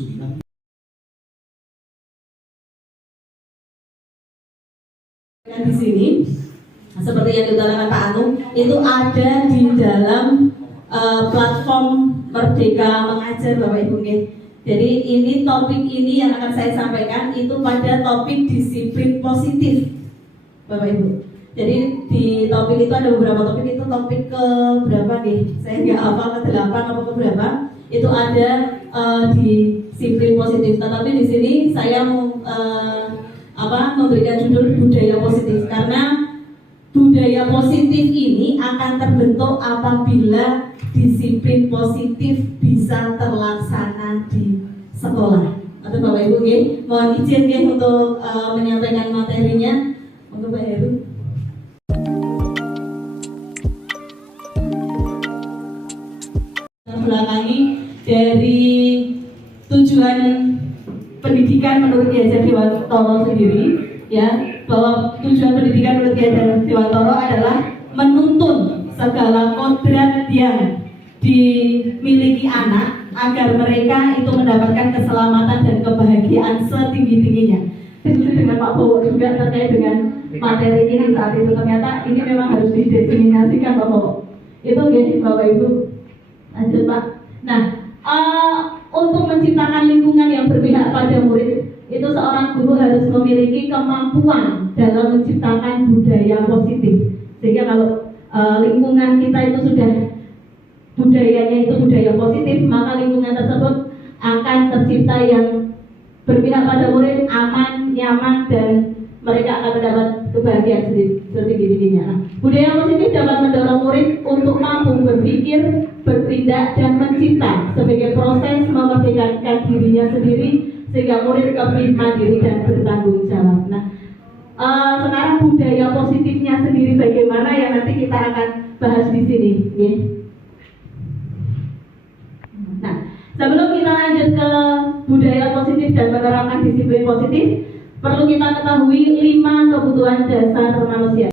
Suriname. Di sini seperti yang diutarakan Pak Anu, itu ada di dalam platform Merdeka Mengajar Bapak Ibu. Jadi ini topik ini yang akan saya sampaikan itu pada topik disiplin positif Bapak Ibu. Jadi di topik itu ada beberapa topik, itu topik ke berapa nih? Saya nggak hafal, ke 8 atau ke berapa. Itu ada di disiplin positif. Tetapi di sini saya mau memberikan judul budaya positif, karena budaya positif ini akan terbentuk apabila disiplin positif bisa terlaksana di sekolah. Atau Bapak Ibu, mohon izin untuk menyampaikan materinya untuk Pak Heru. Belakangi dari tujuan pendidikan menurut Ki Hajar Dewantoro sendiri, ya, bahwa tujuan pendidikan menurut Ki Hajar Dewantoro adalah menuntun segala kodrat yang dimiliki anak agar mereka itu mendapatkan keselamatan dan kebahagiaan setinggi-tingginya. Itu dengan Pak Bowo juga terkait dengan materi ini saat itu, ternyata ini memang harus dideterminasikan Pak Bowo. Itu Bapak Ibu. Lanjut Pak. Nah, untuk menciptakan lingkungan yang berpihak pada murid, itu seorang guru harus memiliki kemampuan dalam menciptakan budaya positif. Sehingga kalau lingkungan kita itu sudah budayanya itu budaya positif, maka lingkungan tersebut akan tercipta yang berpihak pada murid, aman, nyaman, dan mereka akan mendapat kebahagiaan setinggi-tingginya. Budaya positif dapat mendorong murid untuk mampu berpikir, bertindak, dan mencipta sebagai proses memerdekakan dirinya sendiri sehingga murid lebih mandiri dan bertanggung jawab. Nah, sekarang budaya positifnya sendiri bagaimana yang nanti kita akan bahas di sini. Ya. Nah, sebelum kita lanjut ke budaya positif dan menerapkan disiplin positif, perlu kita ketahui 5 kebutuhan dasar manusia.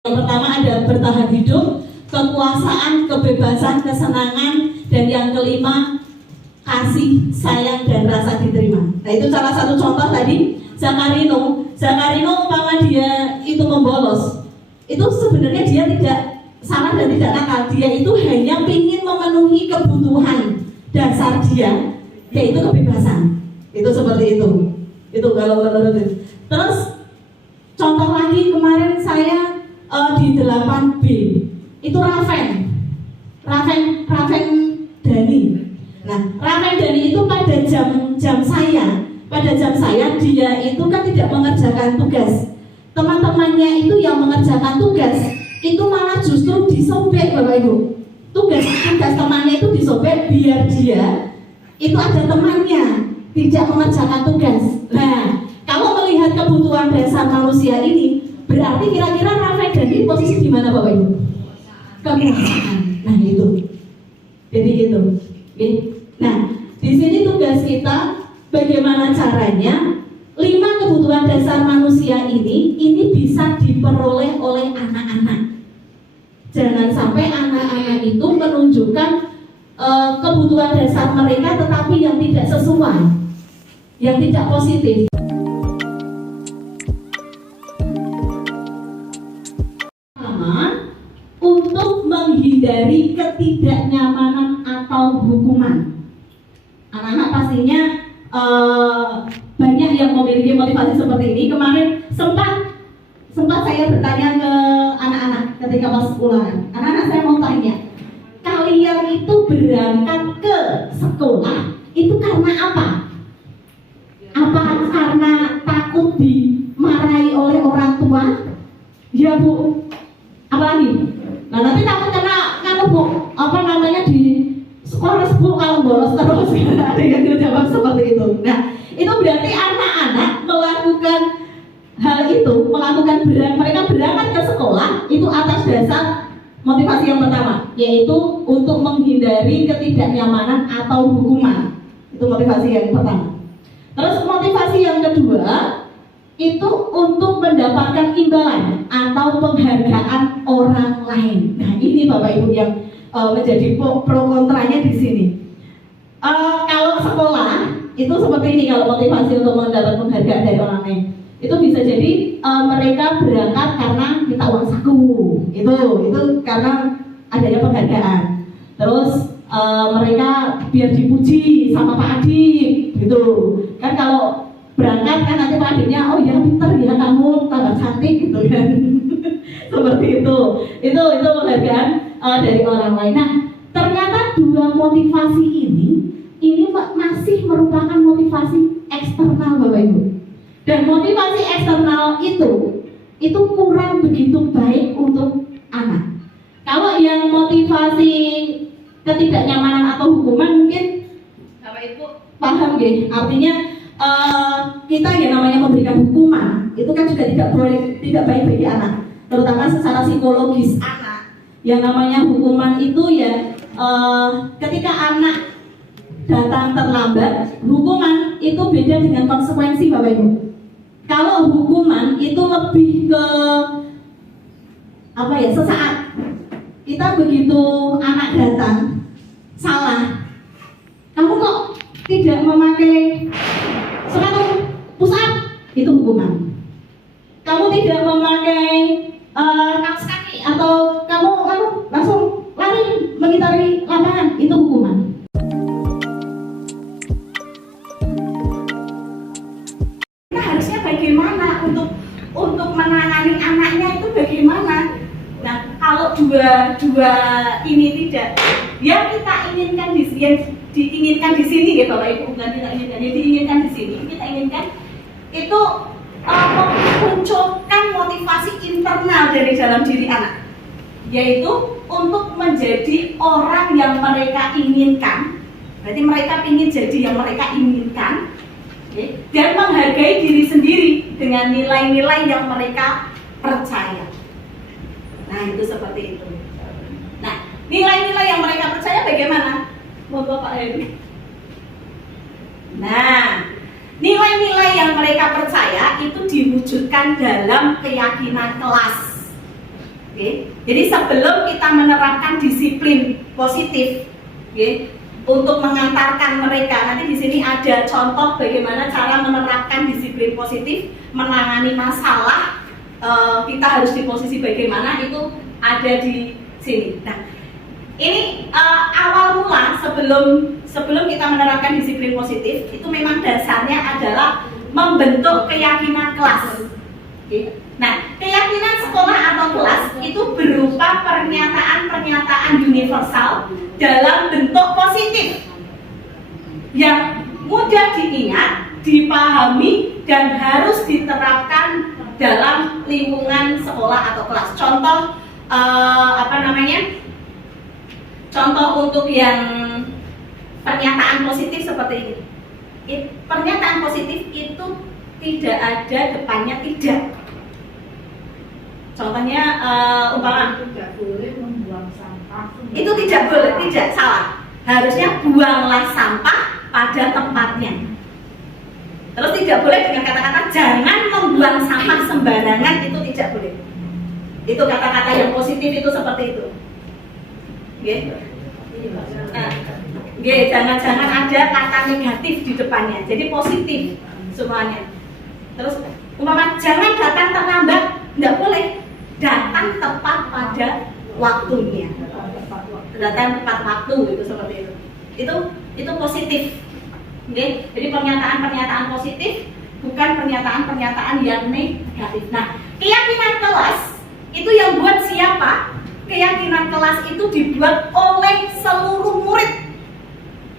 Yang pertama ada bertahan hidup, kekuasaan, kebebasan, kesenangan, dan yang kelima kasih, sayang, dan rasa diterima. Nah, itu salah satu contoh tadi Zakarino umpama dia itu membolos, itu sebenarnya dia tidak salah dan tidak nakal. Dia itu hanya ingin memenuhi kebutuhan dasar dia, yaitu kebebasan. Itu seperti itu. Itu kalau menurut itu. Terus contoh lagi kemarin saya di 8B itu Raven Dani. Nah, Raven Dani itu pada jam saya dia itu kan tidak mengerjakan tugas. Teman-temannya itu yang mengerjakan tugas itu malah justru disobek Bapak Ibu. Tugas temannya itu disobek biar dia itu ada temannya tidak mengerjakan tugas. Nah, kalau melihat kebutuhan dasar manusia ini, berarti kira-kira Raven Dani posisi di mana Bapak Ibu? Kekuasaan. Nah, itu. Jadi gitu. Oke. Nah, di sini tugas kita bagaimana caranya 5 kebutuhan dasar manusia ini bisa diperoleh oleh anak-anak. Jangan sampai anak-anak itu menunjukkan kebutuhan dasar mereka tetapi yang tidak sesuai, yang tidak positif. Pertama, untuk menghindari ketidaknyamanan atau hukuman. Anak-anak pastinya banyak yang memiliki motivasi seperti ini. Kemarin sempat saya bertanya ke anak-anak ketika pas ulangan. Anak-anak, saya mau tanya, kalian itu berangkat ke sekolah itu karena apa? Apa karena takut dimarahi oleh orang tua? Ya Bu. Apa lagi? Nah, nanti takut karena Bu, di sekolah Bu kalau bolos terus. Ada yang jawab seperti itu. Nah, itu berarti anak-anak melakukan hal itu, mereka berangkat ke sekolah itu atas dasar motivasi yang pertama, yaitu untuk menghindari ketidaknyamanan atau hukuman. Itu motivasi yang pertama. Terus motivasi yang kedua itu untuk mendapatkan imbalan atau penghargaan orang lain. Nah, ini Bapak Ibu yang menjadi pro kontranya di sini. Kalau sekolah itu seperti ini, kalau motivasi untuk mendapat penghargaan dari orang lain itu bisa jadi mereka berangkat karena minta uang saku, itu karena adanya penghargaan. Terus mereka biar dipuji sama Pak Adik, gitu kan. Kalau berangkat kan nanti Pak Adiknya, oh ya pinter ya kamu, tambah cantik, gitu kan. Seperti itu penghargaan dari orang lain. Nah, ternyata dua motivasi ini masih merupakan motivasi eksternal, Bapak Ibu. Dan motivasi eksternal itu kurang begitu baik untuk anak. Kalau yang motivasi ketidaknyamanan atau hukuman mungkin Bapak Ibu paham ya. Artinya kita yang namanya memberikan hukuman itu kan juga tidak baik bagi anak, terutama secara psikologis anak. Yang namanya hukuman itu ya ketika anak datang terlambat, hukuman itu beda dengan konsekuensi, Bapak Ibu. Kalau hukuman itu lebih ke sesaat. Kita begitu anak datang salah, kamu kok tidak memakai sepatu push up, itu hukuman. Kamu tidak memakai kaos kaki atau kamu langsung lari mengitari lapangan, itu hukuman. Kita harusnya bagaimana untuk menangani anaknya itu bagaimana? Nah, kalau dua ini tidak, yang kita inginkan diinginkan di sini ya Bapak Ibu, bukan kita inginkan, yang diinginkan di sini, kita inginkan itu memunculkan motivasi internal dari dalam diri anak, yaitu untuk menjadi orang yang mereka inginkan. Berarti mereka ingin jadi yang mereka inginkan, okay? Dan menghargai diri sendiri dengan nilai-nilai yang mereka percaya. Nah, itu seperti itu. Nah, nilai-nilai yang mereka percaya bagaimana? Monggo Pak Heri. Nah, nilai-nilai yang mereka percaya itu diwujudkan dalam keyakinan kelas. Oke. Jadi sebelum kita menerapkan disiplin positif, oke, untuk mengantarkan mereka, nanti di sini ada contoh bagaimana cara menerapkan disiplin positif, menangani masalah. Kita harus di posisi bagaimana itu ada di sini. Nah, ini awal mula sebelum kita menerapkan disiplin positif itu memang dasarnya adalah membentuk keyakinan kelas. Okay. Nah, keyakinan sekolah atau kelas itu berupa pernyataan-pernyataan universal dalam bentuk positif yang mudah diingat, dipahami, dan harus diterapkan dalam lingkungan sekolah atau kelas. Contoh contoh untuk yang pernyataan positif seperti ini. Pernyataan positif itu tidak ada depannya tidak. Contohnya umpama tidak boleh membuang sampah. Itu tidak boleh, tidak, salah. Harusnya buanglah sampah pada tempatnya. Terus tidak boleh dengan kata-kata jangan membuang sampah sembarangan, itu tidak boleh. Itu kata-kata yang positif itu seperti itu. Jangan ada kata negatif di depannya. Jadi positif semuanya. Terus umpama jangan datang terlambat, tidak boleh. Datang tepat pada waktunya. Datang tepat waktu, itu seperti itu. Itu positif. Okay? Jadi pernyataan-pernyataan positif, bukan pernyataan-pernyataan yang negatif. Nah, keyakinan kelas itu yang buat siapa? Keyakinan kelas itu dibuat oleh seluruh murid.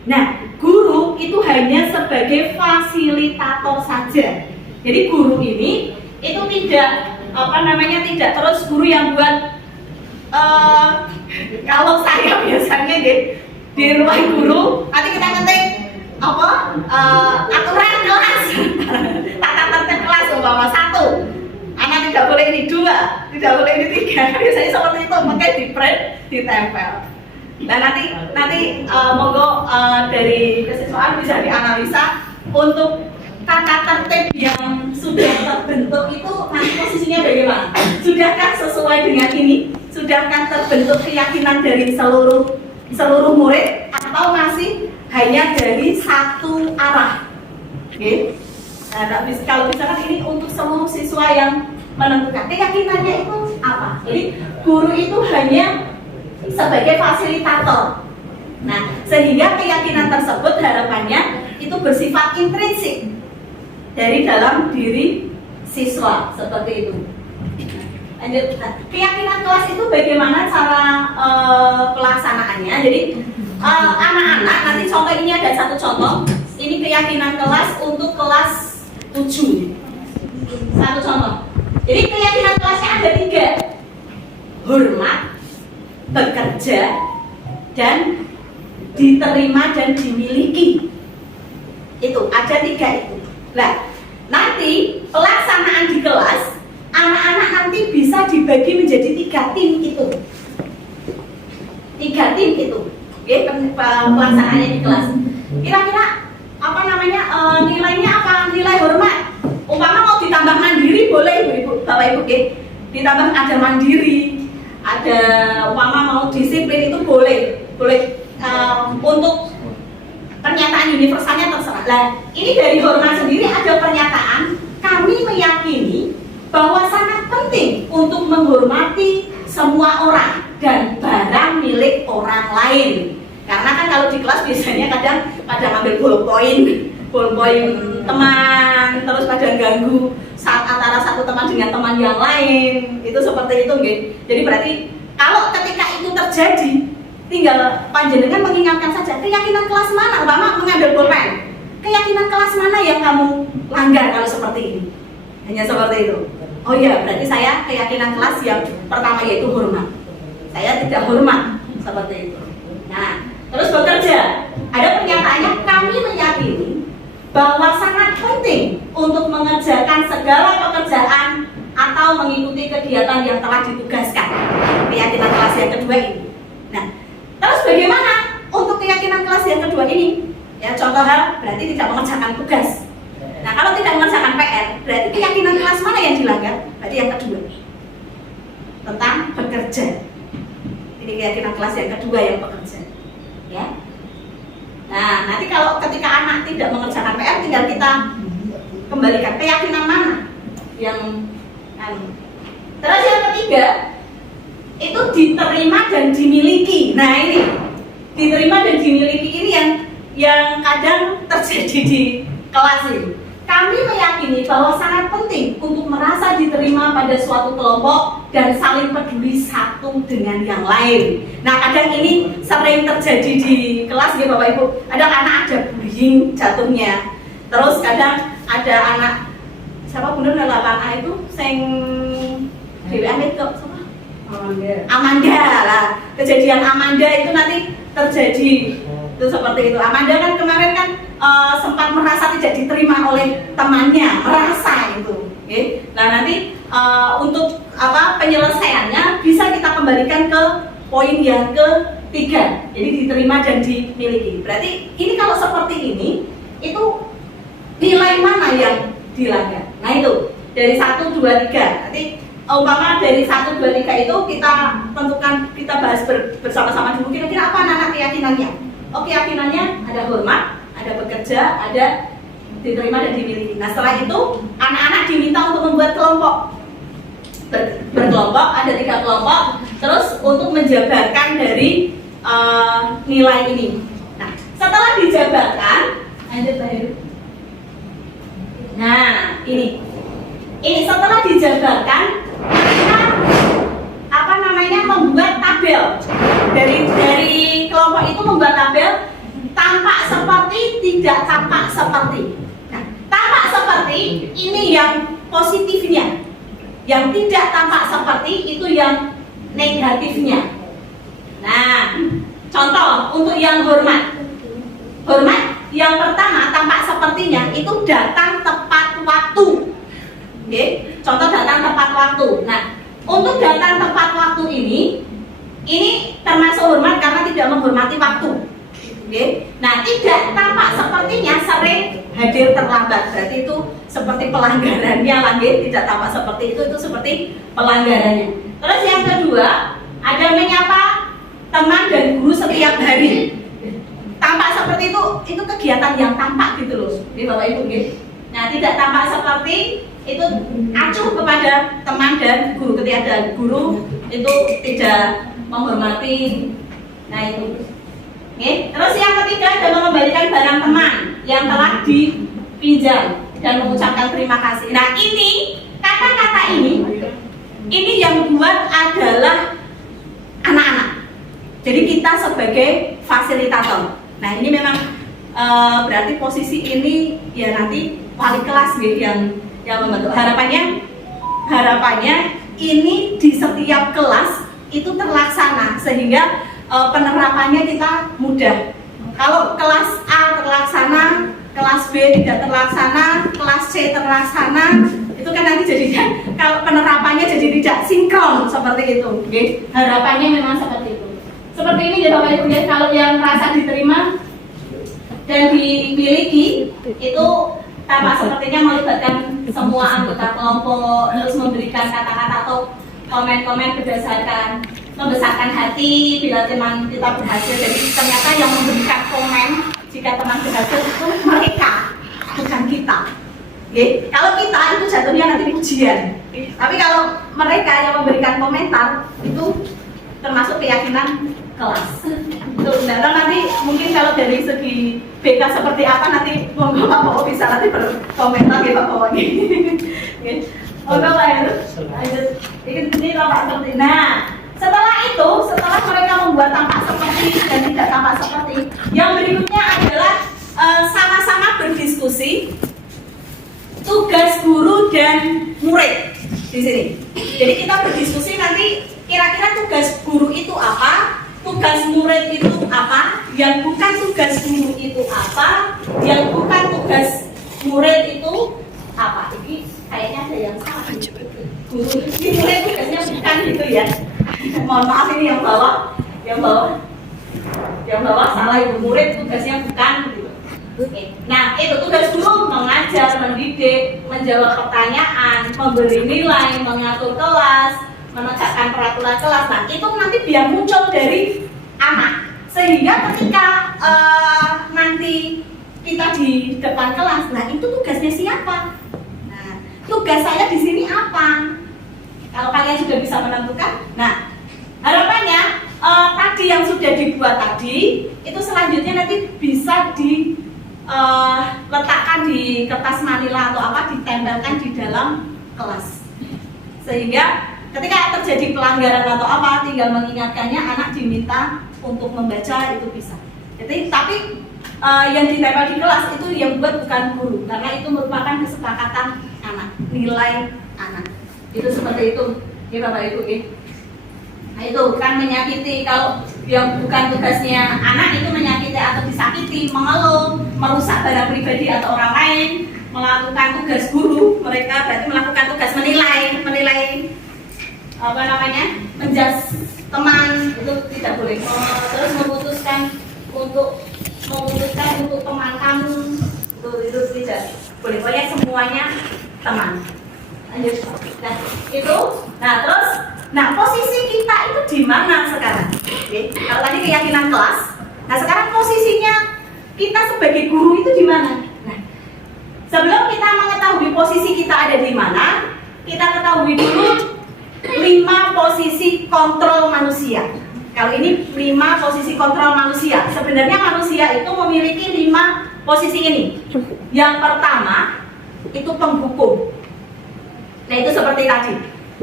Nah, guru itu hanya sebagai fasilitator saja. Jadi guru ini itu tidak tidak terus guru yang buat. Kalau saya biasanya di rumah guru, nanti kita ngetik aturan kelas, tata tertib kelas umpama 1, anak tidak boleh ini 2, tidak boleh ini 3. Biasanya seperti itu, makanya di print, ditempel. Nah nanti monggo dari kesiswaan bisa dianalisa untuk tata tertib yang sudah terbentuk itu nanti posisinya bagaimana? Sudahkah sesuai dengan ini? Sudah sudahkah terbentuk keyakinan dari seluruh murid atau masih hanya dari satu arah? Oke. Nah, kalau misalkan ini untuk seluruh siswa yang menentukan keyakinannya itu apa? Jadi guru itu hanya sebagai fasilitator. Nah, sehingga keyakinan tersebut harapannya itu bersifat intrinsik dari dalam diri siswa, seperti itu. Lanjut, keyakinan kelas itu bagaimana cara pelaksanaannya? Jadi anak-anak, nanti contoh ini ada satu contoh. Ini keyakinan kelas untuk kelas 7. Satu contoh. Jadi keyakinan kelasnya ada 3: hormat, bekerja, dan diterima dan dimiliki. Itu ada 3 itu. Nah, nanti pelaksanaan di kelas, anak-anak nanti bisa dibagi menjadi 3 tim itu. 3 tim itu. Oke, pelaksanaannya di kelas. Kira-kira apa namanya, nilainya apa? Nilai hormat. Umpama mau ditambah mandiri boleh, Ibu, Bapak Ibu, oke? Ditambah ada mandiri, ada umpama mau disiplin itu boleh. Untuk pernyataan universalnya terserah. Nah, ini dari hormat sendiri ada pernyataan, kami meyakini bahwa sangat penting untuk menghormati semua orang dan barang milik orang lain. Karena kan kalau di kelas biasanya kadang ambil ballpoint teman, terus pada ganggu saat antara satu teman dengan teman yang lain, itu seperti itu, nggih. Jadi berarti kalau ketika itu terjadi, tinggal panjenengan mengingatkan saja keyakinan kelas mana, umpama mengambil pulpen, keyakinan kelas mana yang kamu langgar kalau seperti ini. Hanya seperti itu. Oh iya, berarti saya keyakinan kelas yang pertama yaitu hormat. Saya tidak hormat, seperti itu. Nah, terus bekerja. Ada pernyataannya, kami meyakini bahwa sangat penting untuk mengerjakan segala pekerjaan atau mengikuti kegiatan yang telah ditugaskan. Keyakinan kelas yang kedua ini. Nah, terus bagaimana untuk keyakinan kelas yang kedua ini? Ya, contoh hal berarti tidak mengerjakan tugas. Nah, kalau tidak mengerjakan PR, berarti keyakinan kelas mana yang dilanggar? Berarti yang kedua, tentang bekerja. Ini keyakinan kelas yang kedua yang bekerja. Ya. Nah, nanti kalau ketika anak tidak mengerjakan PR, tinggal kita kembalikan keyakinan mana yang terus yang ketiga itu diterima dan dimiliki. Nah, ini diterima dan dimiliki ini yang kadang terjadi di kelas ini. Kami meyakini bahwa sangat penting untuk merasa diterima pada suatu kelompok dan saling peduli satu dengan yang lain. Nah, kadang ini sering terjadi di kelas ya Bapak Ibu. Ada anak ada bullying jatuhnya. Terus kadang ada anak siapa bener 8A itu sing Dewi Amit kok sama? Amanda lah. Kejadian Amanda itu nanti terjadi itu seperti itu. Amanda kan kemarin kan sempat merasa tidak diterima oleh temannya, merasa itu. Okay? Nah, nanti untuk penyelesaiannya bisa kita kembalikan ke poin yang ketiga. Jadi diterima dan dimiliki. Berarti ini kalau seperti ini itu nilai mana yang dilanggar? Nah, itu dari 1, 2, 3. Nanti umpama dari 1, 2, 3 itu kita tentukan, kita bahas bersama-sama dulu kira-kira apa anak keyakinannya. Oh, keyakinannya ada hormat, ada bekerja, ada diterima dan dimiliki. Nah, setelah itu anak-anak diminta untuk membuat kelompok. Berkelompok, ada 3 kelompok. Terus untuk menjabarkan dari nilai ini. Nah, setelah dijabarkan, lanjut Pak Heru. Nah, ini setelah dijabarkan, kita membuat tabel. Dari kelompok itu membuat tabel tampak seperti, tidak tampak seperti. Nah, tampak seperti ini yang positifnya, yang tidak tampak seperti itu yang negatifnya. Nah, contoh untuk yang hormat. Hormat yang pertama tampak sepertinya itu datang tepat waktu. Oke, contoh datang tepat waktu. Nah, untuk datang tepat waktu ini termasuk hormat karena tidak menghormati waktu. Oke. Nah, tidak tampak sepertinya sering hadir terlambat. Berarti itu seperti pelanggarannya lagi, tidak tampak seperti itu seperti pelanggarannya. Terus yang kedua ada menyapa teman dan guru setiap hari. Tampak seperti itu kegiatan yang tampak gitu loh, di Bapak Ibu gitu. Nah, tidak tampak seperti itu acuh kepada teman dan guru, ketika ada guru itu tidak menghormati. Nah itu. Oke. Terus yang ketiga adalah mengembalikan barang teman yang telah dipinjam dan mengucapkan terima kasih. Nah ini kata-kata ini yang buat adalah anak-anak. Jadi kita sebagai fasilitator. Nah ini memang berarti posisi ini ya nanti wali kelas gitu yang membentuk. Harapannya ini di setiap kelas itu terlaksana sehingga penerapannya kita mudah. Kalau kelas A terlaksana, kelas B tidak terlaksana, kelas C terlaksana, itu kan nanti jadinya kalau penerapannya jadi tidak sinkron seperti itu. Okay? Harapannya memang seperti itu. Seperti ini ya Bapak Ibu ya, kalau yang merasa diterima dan dimiliki itu tampak sepertinya melibatkan semua anggota kelompok, terus memberikan kata-kata atau komen-komen berdasarkan membesarkan hati bila teman kita berhasil. Jadi ternyata yang memberikan komen jika teman berhasil itu mereka, bukan kita. Okay? Kalau kita itu jatuhnya nanti ujian. Tapi kalau mereka yang memberikan komentar itu termasuk keyakinan kelas. Tuh, nah, nanti mungkin kalau dari segi BK seperti apa nanti Bapak bisa nanti berkomentar ya Bapak. Oh Bapak ya, lanjut. Ini Bapak seperti. Nah, setelah mereka membuat tampak seperti dan tidak tampak seperti, yang berikutnya adalah sama-sama berdiskusi tugas guru dan murid di sini. Jadi kita berdiskusi nanti kira-kira tugas guru itu apa, tugas murid itu apa, yang bukan tugas guru itu apa, yang bukan tugas murid itu apa. Ini kayaknya ada yang salah. Guru ini murid tugasnya bukan gitu ya. Mohon maaf ini yang bawah salah, ibu murid tugasnya bukan gitu. Oke. Nah itu tugas guru mengajar, mendidik, menjawab pertanyaan, memberi nilai, mengatur kelas, menegakkan peraturan kelas. Nah itu nanti biar muncul dari anak, sehingga ketika nanti kita di depan kelas, nah itu tugasnya siapa? Nah tugas saya di sini apa? Kalau kalian sudah bisa menentukan, nah harapannya tadi yang sudah dibuat tadi itu selanjutnya nanti bisa diletakkan di kertas manila atau apa, ditempelkan di dalam kelas, sehingga ketika terjadi pelanggaran atau apa tinggal mengingatkannya, anak diminta untuk membaca itu bisa. Jadi tapi yang ditempel di kelas itu yang buat bukan guru, karena itu merupakan kesepakatan anak, nilai anak. Itu seperti itu, ya Bapak Ibu. Nah itu kan menyakiti, kalau yang bukan tugasnya anak itu menyakiti atau disakiti, mengeluh, merusak barang pribadi atau orang lain, melakukan tugas guru, mereka berarti melakukan tugas menilai apa namanya, menjudge teman, itu tidak boleh. Terus memutuskan untuk teman kamu, itu tidak boleh. Pokoknya semuanya teman. Lanjut. Nah itu, nah posisi kita itu di mana sekarang? Oke. Kalau tadi keyakinan kelas, nah sekarang posisinya kita sebagai guru itu di mana? Nah, sebelum kita mengetahui posisi kita ada di mana, kita ketahui dulu 5 posisi kontrol manusia. Kalau ini 5 posisi kontrol manusia. Sebenarnya manusia itu memiliki 5 posisi ini. Yang pertama itu penghukum. Nah itu seperti tadi.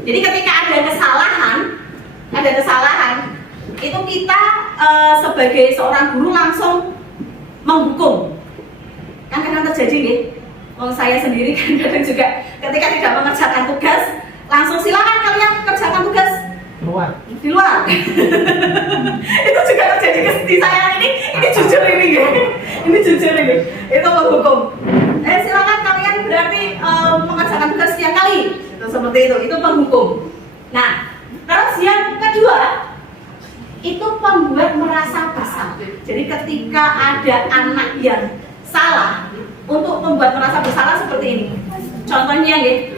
Jadi ketika ada kesalahan, itu kita sebagai seorang guru langsung menghukum. Kan kadang terjadi nih. Saya sendiri kadang juga ketika tidak mengerjakan tugas, langsung silakan kalian kerjakan tugas di luar. Itu juga terjadi di saya ini jujur ini ya. Ini jujur ini. Itu menghukum. Silakan kalian berarti mengerjakan tugas sekian kali. Itu seperti itu penghukum. Nah, terus yang kedua itu pembuat merasa bersalah. Jadi ketika ada anak yang salah, untuk membuat merasa bersalah seperti ini. Contohnya ya,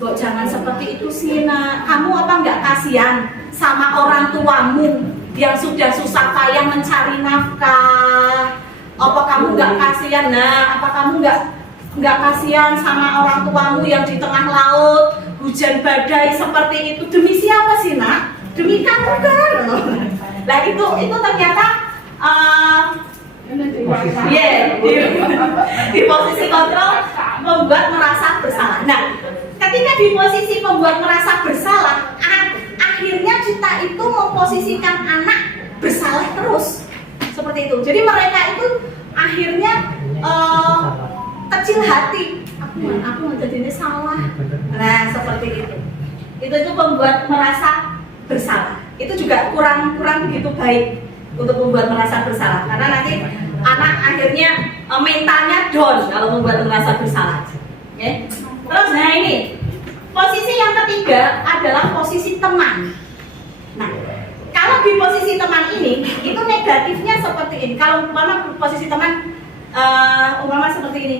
Kok jangan seperti itu sih nak. Kamu apa nggak kasihan sama orang tuamu yang sudah susah payah mencari nafkah? Apa kamu nggak kasihan nak? Apa kamu nggak kasihan sama orang tuamu yang di tengah laut hujan badai seperti itu? Demi siapa sih nak? Demi kamu kan? Nah itu ternyata di posisi kontrol membuat merasa bersalah. Nah, ketika di posisi membuat merasa bersalah, akhirnya kita itu memposisikan anak bersalah terus seperti itu. Jadi mereka itu akhirnya kecil hati. Aku jadinya salah. Nah, seperti itu. Itu membuat merasa bersalah. Itu juga kurang begitu baik untuk membuat merasa bersalah, karena nanti anak akhirnya mentalnya down kalau membuat merasa bersalah. Okay? Terus nah ini posisi yang ketiga adalah posisi teman. Nah, kalau di posisi teman ini itu negatifnya seperti ini. Kalau umpama posisi teman umpama seperti ini,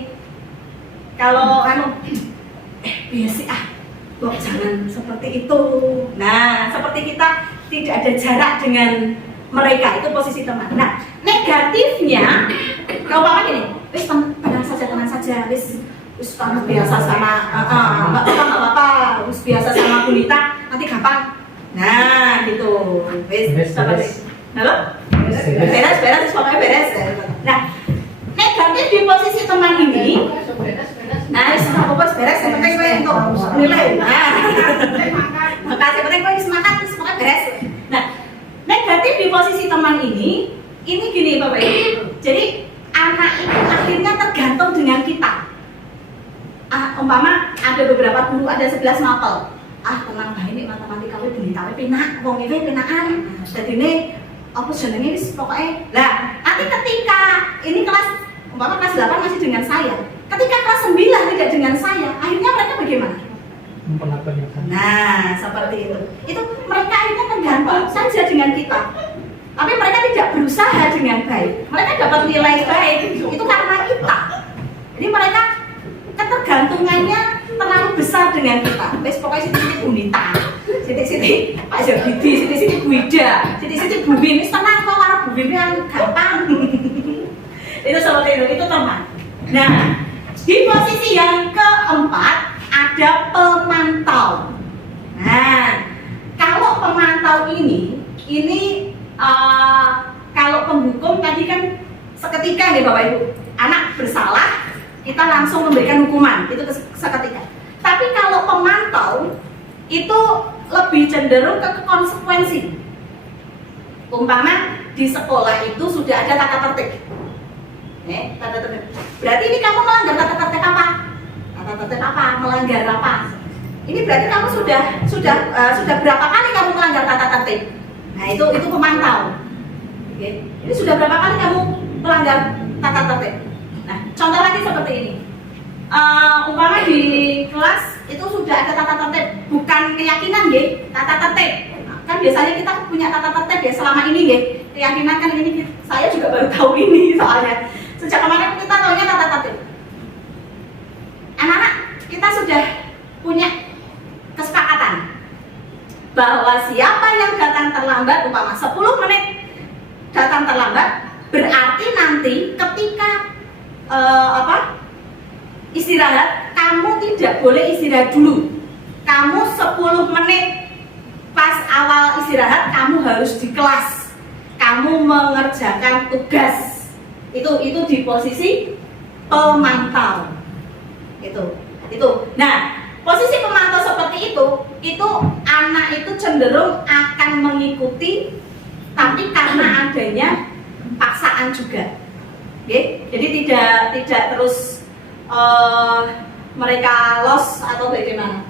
kalau biasa kok jangan seperti itu. Nah, seperti kita tidak ada jarak dengan mereka, itu posisi teman. Nah, negatifnya kalau apa gini, wis tenang saja, wis kamu biasa sama nggak apa-apa, wis biasa sama Bunita, nanti gampang. Nah, gitu. Wis seperti. Halo? Beres, pokoknya beres. Nah, negatif di posisi teman ini. Nah, apa beres, yang penting gue untuk nilai. Nah, makasih, penting gue semangat, pokoknya beres. Nah, negatif di posisi teman ini gini Bapak Ibu. Jadi anak itu akhirnya tergantung dengan kita. Umpama ada beberapa guru, ada 11 mapel. Tenang bae nek matematika kuwi Bunita penak, wong iki penakan. Dadine apa jenenge wis pokoke. Lah, nanti ketika ini kelas umpama kelas 8 masih dengan saya. Ketika kelas 9 tidak dengan saya, akhirnya mereka bagaimana? Nah, seperti itu. Itu mereka akhirnya tergantung saja dengan kita. Tapi mereka tidak berusaha dengan baik. Mereka dapat nilai baik itu karena kita. Jadi mereka ketergantungannya terlalu besar dengan kita. Wes pokoknya siti Bunita, siti Pak Jabidi, siti Bu Ida, siti Bu Bin. Wis tenang kok karo Bu Bin yang gampang. Itu seperti itu teman. Nah, di posisi yang keempat ada pemantau. Nah, kalau pemantau ini kalau penghukum tadi kan seketika nih Bapak Ibu, anak bersalah, kita langsung memberikan hukuman, itu seketika. Tapi kalau pemantau itu lebih cenderung ke konsekuensi. Umpama di sekolah itu sudah ada tata tertib. Tata tertib. Berarti ini kamu melanggar tata tertib apa? Tata tertib apa? Melanggar apa? Ini berarti kamu sudah berapa kali kamu melanggar tata tertib? Nah, itu pemantau. Oke. Ini sudah berapa kali kamu melanggar tata tertib? Nah, contoh lagi seperti ini. Umpama di kelas itu sudah ada tata tertib, bukan keyakinan nggih, tata tertib. Kan biasanya kita punya tata tertib ya selama ini nggih. Keyakinan kan ini saya juga baru tahu ini soalnya. Sejak kemarin kita tahunya tata tertib. Anak-anak, kita sudah punya kesepakatan bahwa siapa yang datang terlambat, umpama 10 menit datang terlambat, berarti nanti ketika istirahat, kamu tidak boleh istirahat dulu. Kamu 10 menit pas awal istirahat, kamu harus di kelas. Kamu mengerjakan tugas. Itu di posisi pemantau. Itu. Nah, posisi pemantau seperti itu anak itu cenderung akan mengikuti, tapi karena adanya paksaan juga. Okay? Jadi tidak terus mereka loss atau bagaimana?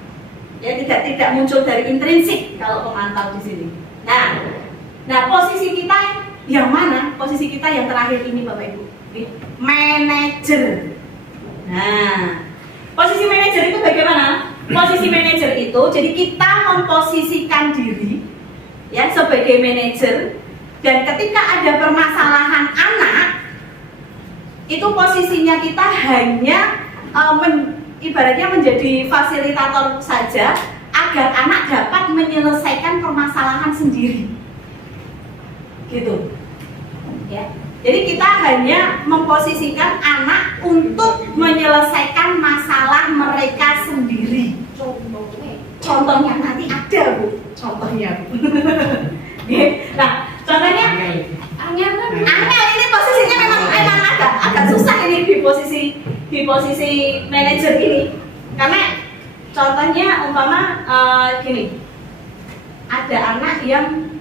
Ya, tidak muncul dari intrinsik kalau pemantau di sini. Nah, posisi kita yang mana? Posisi kita yang terakhir ini Bapak Ibu, manajer. Nah, posisi manajer itu bagaimana? Posisi manajer itu, jadi kita memposisikan diri ya sebagai manajer, dan ketika ada permasalahan anak, itu posisinya kita hanya ibaratnya menjadi fasilitator saja agar anak dapat menyelesaikan permasalahan sendiri. Gitu. Ya. Jadi kita hanya memposisikan anak untuk menyelesaikan masalah mereka sendiri. Contohnya nanti ada Bu, contohnya Bu. Nah, contohnya angel ini posisinya memang agak susah ini di posisi manajer ini. Karena contohnya umpama gini. Ada anak yang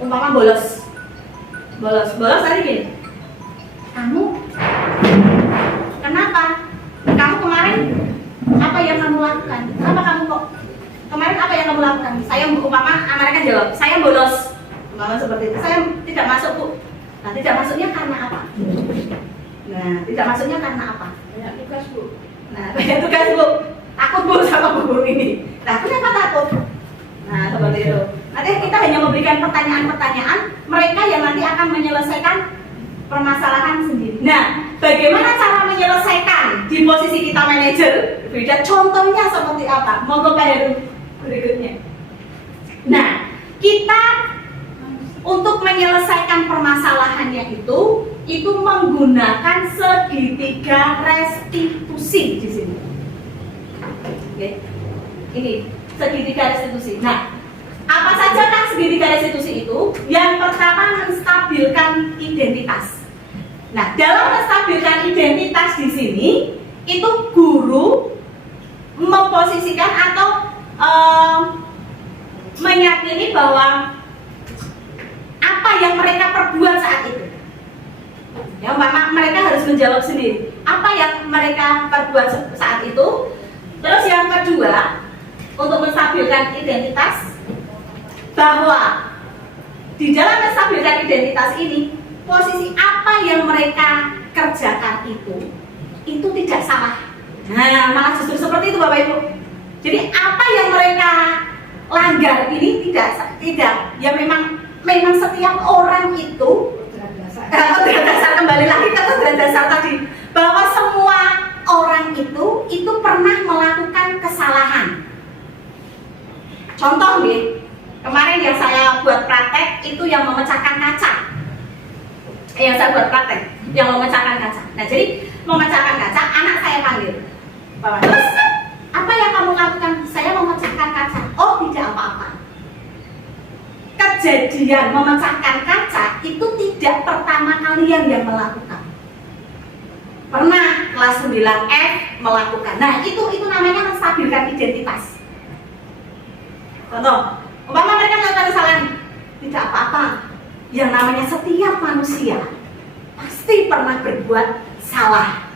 umpama bolos tadi gini. Kamu kenapa? Kamu kemarin apa yang kamu lakukan? Kenapa kamu kok kemarin apa yang kamu lakukan? Saya umpama mereka jawab, saya bolos. Umpama seperti itu. Saya tidak masuk Bu. Nah, tidak masuknya karena apa? Nah, tidak masuknya karena apa? Banyak tugas Bu. Nah, banyak tugas Bu. Takut Bu sama Bu ini. Nah, kenapa takut? Nah, seperti itu. Nanti kita hanya memberikan pertanyaan-pertanyaan mereka yang nanti akan menyelesaikan permasalahan sendiri. Nah, bagaimana cara menyelesaikan di posisi kita manajer? Beda contohnya seperti apa? Monggo Pak Heru berikutnya. Nah, kita untuk menyelesaikan permasalahannya itu menggunakan segitiga restitusi di sini. Oke. Ini segitiga restitusi. Nah, apa saja kan segitiga restitusi itu? Yang pertama, menstabilkan identitas. Nah, dalam menstabilkan identitas di sini, itu guru memposisikan atau meyakini bahwa apa yang mereka perbuat saat itu. Ya, mereka harus menjawab sendiri. Apa yang mereka perbuat saat itu. Terus yang kedua, untuk menstabilkan identitas, bahwa di dalam menstabilkan identitas ini, posisi apa yang mereka kerjakan itu tidak salah. Nah, malah justru seperti itu Bapak Ibu. Jadi apa yang mereka langgar ini tidak, ya memang setiap orang itu dasar kembali lagi ke dasar tadi, bahwa semua orang itu pernah melakukan kesalahan. Contoh nih, kemarin yang saya buat praktek itu yang memecahkan kaca. Yang saya buat praktek, yang memecahkan kaca. Nah, jadi memecahkan kaca, anak saya panggil, Bapak, terus apa yang kamu lakukan? Saya memecahkan kaca. Oh, tidak apa-apa. Kejadian memecahkan kaca itu tidak pertama kalian yang melakukan. Pernah kelas 9F melakukan. Nah, itu namanya menstabilkan identitas. Contoh, umpama mereka melakukan kesalahan, tidak apa-apa. Yang namanya setiap manusia pasti pernah berbuat salah.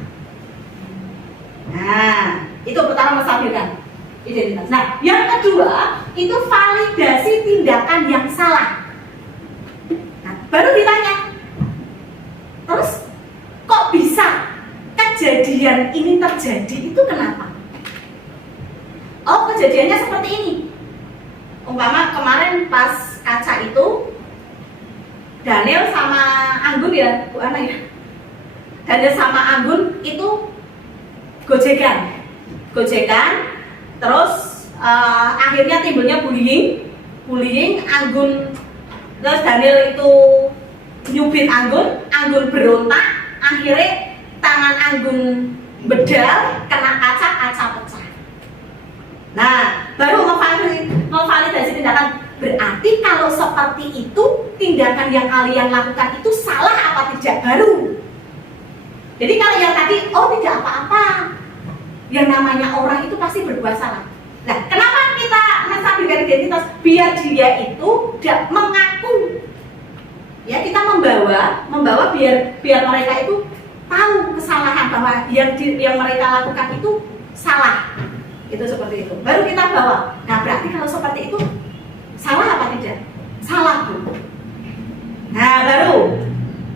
Nah, itu pertama menstabilkan identitas. Nah, yang kedua itu validasi tindakan yang salah. Nah, baru ditanya, terus kok bisa kejadian ini terjadi? Itu kenapa? Oh, kejadiannya seperti ini. Umpama kemarin pas kaca itu Daniel sama Anggun ya, Bu Ana ya. Daniel sama Anggun itu gojekan, terus akhirnya timbulnya bullying. Anggun, terus Daniel itu nyubit Anggun berontak, akhirnya tangan Anggun bedal, kena kaca pecah. Nah, baru memvalidasi tindakan. Berarti kalau seperti itu, tindakan yang kalian lakukan itu salah apa tidak? Baru. Jadi kalau yang tadi, oh tidak apa-apa, yang namanya orang itu pasti berbuat salah. Nah, kenapa kita menstabilkan identitas? Biar dia itu tidak mengaku. Ya, kita membawa biar mereka itu tahu kesalahan, bahwa yang mereka lakukan itu salah. Itu seperti itu. Baru kita bawa. Nah, berarti kalau seperti itu salah apa tidak? Salah, Bu. Nah, baru.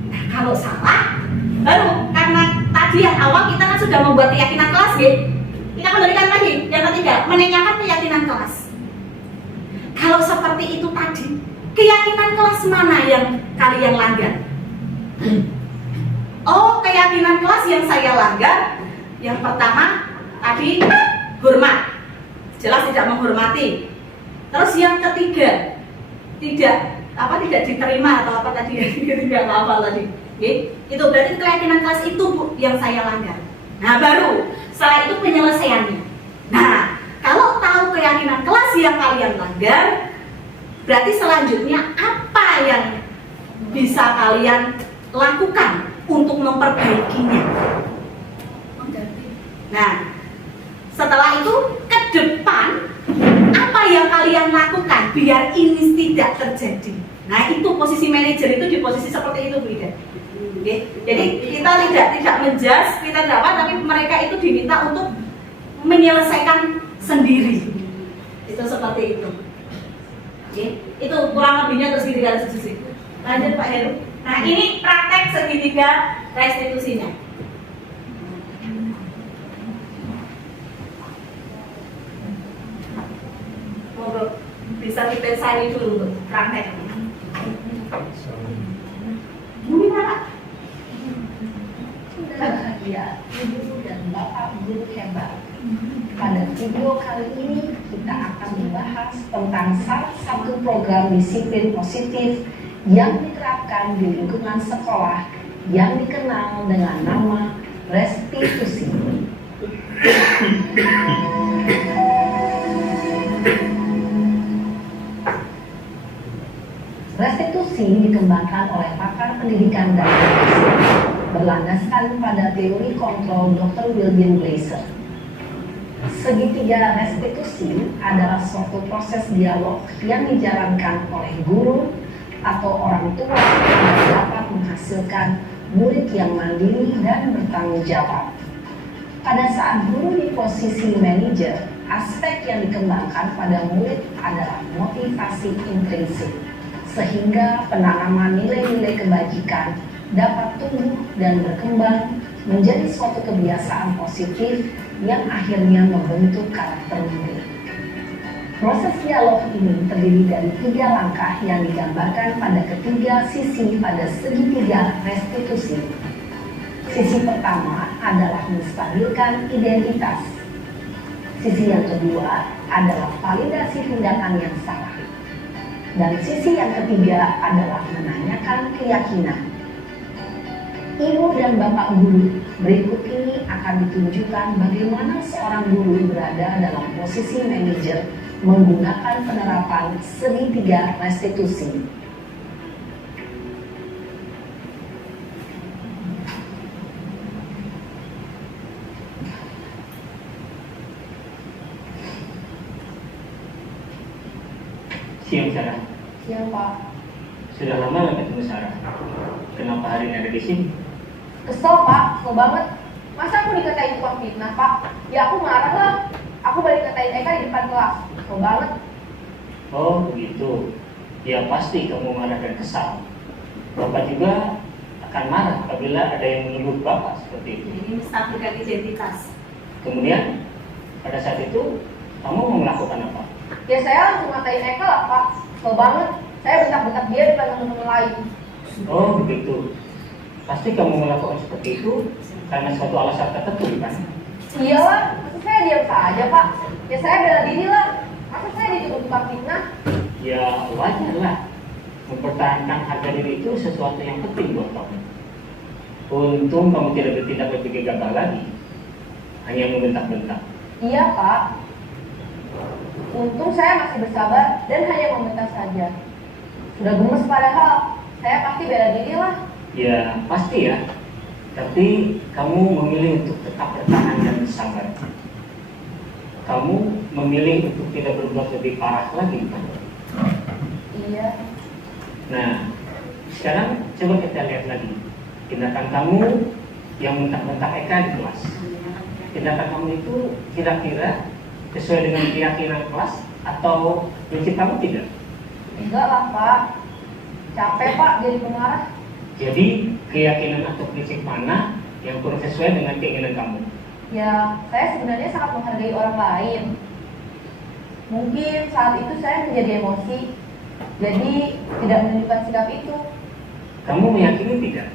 Nah, kalau salah, baru karena tadi yang awal kita kan sudah membuat keyakinan kelas, gitu. Kita kembalikan lagi. Yang ketiga, menanyakan keyakinan kelas. Kalau seperti itu tadi, keyakinan kelas mana yang kalian langgar? Oh, keyakinan kelas yang saya langgar, Yang pertama tadi hormat, jelas tidak menghormati. Terus yang ketiga tidak diterima atau apa tadi ya, tidak apa tadi. Itu berarti keyakinan kelas itu Bu, yang saya langgar. Nah baru setelah itu penyelesaiannya. Nah kalau tahu keyakinan kelas yang kalian langgar, berarti selanjutnya apa yang bisa kalian lakukan untuk memperbaikinya. Nah setelah itu ke depan apa yang kalian lakukan biar ini tidak terjadi. Nah itu posisi manajer itu di posisi seperti itu Bu Ida. Jadi kita tidak menjas, kita tidak apa, tapi mereka itu diminta untuk menyelesaikan sendiri. Itu seperti itu. Itu kurang lebihnya untuk segitiga restitusi. Lanjut Pak Heru. Nah ini praktek segitiga restitusinya. Bisa kita cari dulu untuk praktek. Bumi Pak. Ya, Ibu dan Bapak guru hebat. Pada video kali ini kita akan membahas tentang salah satu program disiplin positif yang diterapkan di lingkungan sekolah yang dikenal dengan nama restitusi. Restitusi dikembangkan oleh pakar pendidikan dan edukasi berlandaskan pada teori kontrol Dr. William Glasser. Segitiga restitusi adalah suatu proses dialog yang dijalankan oleh guru atau orang tua yang dapat menghasilkan murid yang mandiri dan bertanggung jawab. Pada saat guru di posisi manajer, aspek yang dikembangkan pada murid adalah motivasi intrinsik, sehingga penanaman nilai-nilai kebajikan dapat tumbuh dan berkembang menjadi suatu kebiasaan positif yang akhirnya membentuk karakter murid. Proses dialog ini terdiri dari 3 langkah yang digambarkan pada ketiga sisi pada segitiga restitusi. Sisi pertama adalah menstabilkan identitas. Sisi yang kedua adalah validasi tindakan yang salah. Dan sisi yang ketiga adalah menanyakan keyakinan. Ibu dan Bapak guru, berikut ini akan ditunjukkan bagaimana seorang guru berada dalam posisi manajer menggunakan penerapan segitiga restitusi. Siang Sarah. Siang Pak. Sudah lama nggak ketemu Sarah. Kenapa hari ini ada di sini? Kesel Pak, kesel banget. Masa aku dikatain tukang fitnah Pak? Ya aku marah lah. Aku balik katain Eka di depan kelas. Kesel banget. Oh begitu. Ya pasti kamu marah dan kesal. Bapak juga akan marah apabila ada yang menuduh Bapak seperti itu. Ini menstabilkan identitas. Kemudian pada saat itu kamu mau melakukan apa? Ya saya langsung ngatain Eka lah Pak. Kesel banget. Saya bentak-bentak dia depan teman-teman lain. Oh begitu. Pasti kamu melakukan seperti itu karena suatu alasan tertentu, bukan? Iyalah, masa saya diam saja Pak? Ya saya bela diri lah. Masa saya dituduh tukang fitnah? Ya wajar lah. Mempertahankan harga diri itu sesuatu yang penting buat kamu. Untung kamu tidak bertindak lebih gegabah lagi, hanya membentak-bentak. Iya Pak. Untung saya masih bersabar dan hanya membentak saja. Sudah gemes padahal, saya pasti bela diri lah. Ya pasti ya. Tapi kamu memilih untuk tetap bertahan dan bersabar. Kamu memilih untuk tidak berbuat lebih parah lagi, kan? Iya. Nah, sekarang coba kita lihat lagi tindakan kamu yang bentak-bentak Eka di kelas. Tindakan kamu itu kira-kira sesuai dengan keyakinan kelas atau prinsip kamu tidak? Enggak lah Pak. Capek Pak jadi pemarah. Jadi keyakinan atau prinsip mana yang kurang sesuai dengan keinginan kamu? Ya, saya sebenarnya sangat menghargai orang lain. Mungkin saat itu saya menjadi emosi, jadi tidak menunjukkan sikap itu. Kamu meyakini tidak?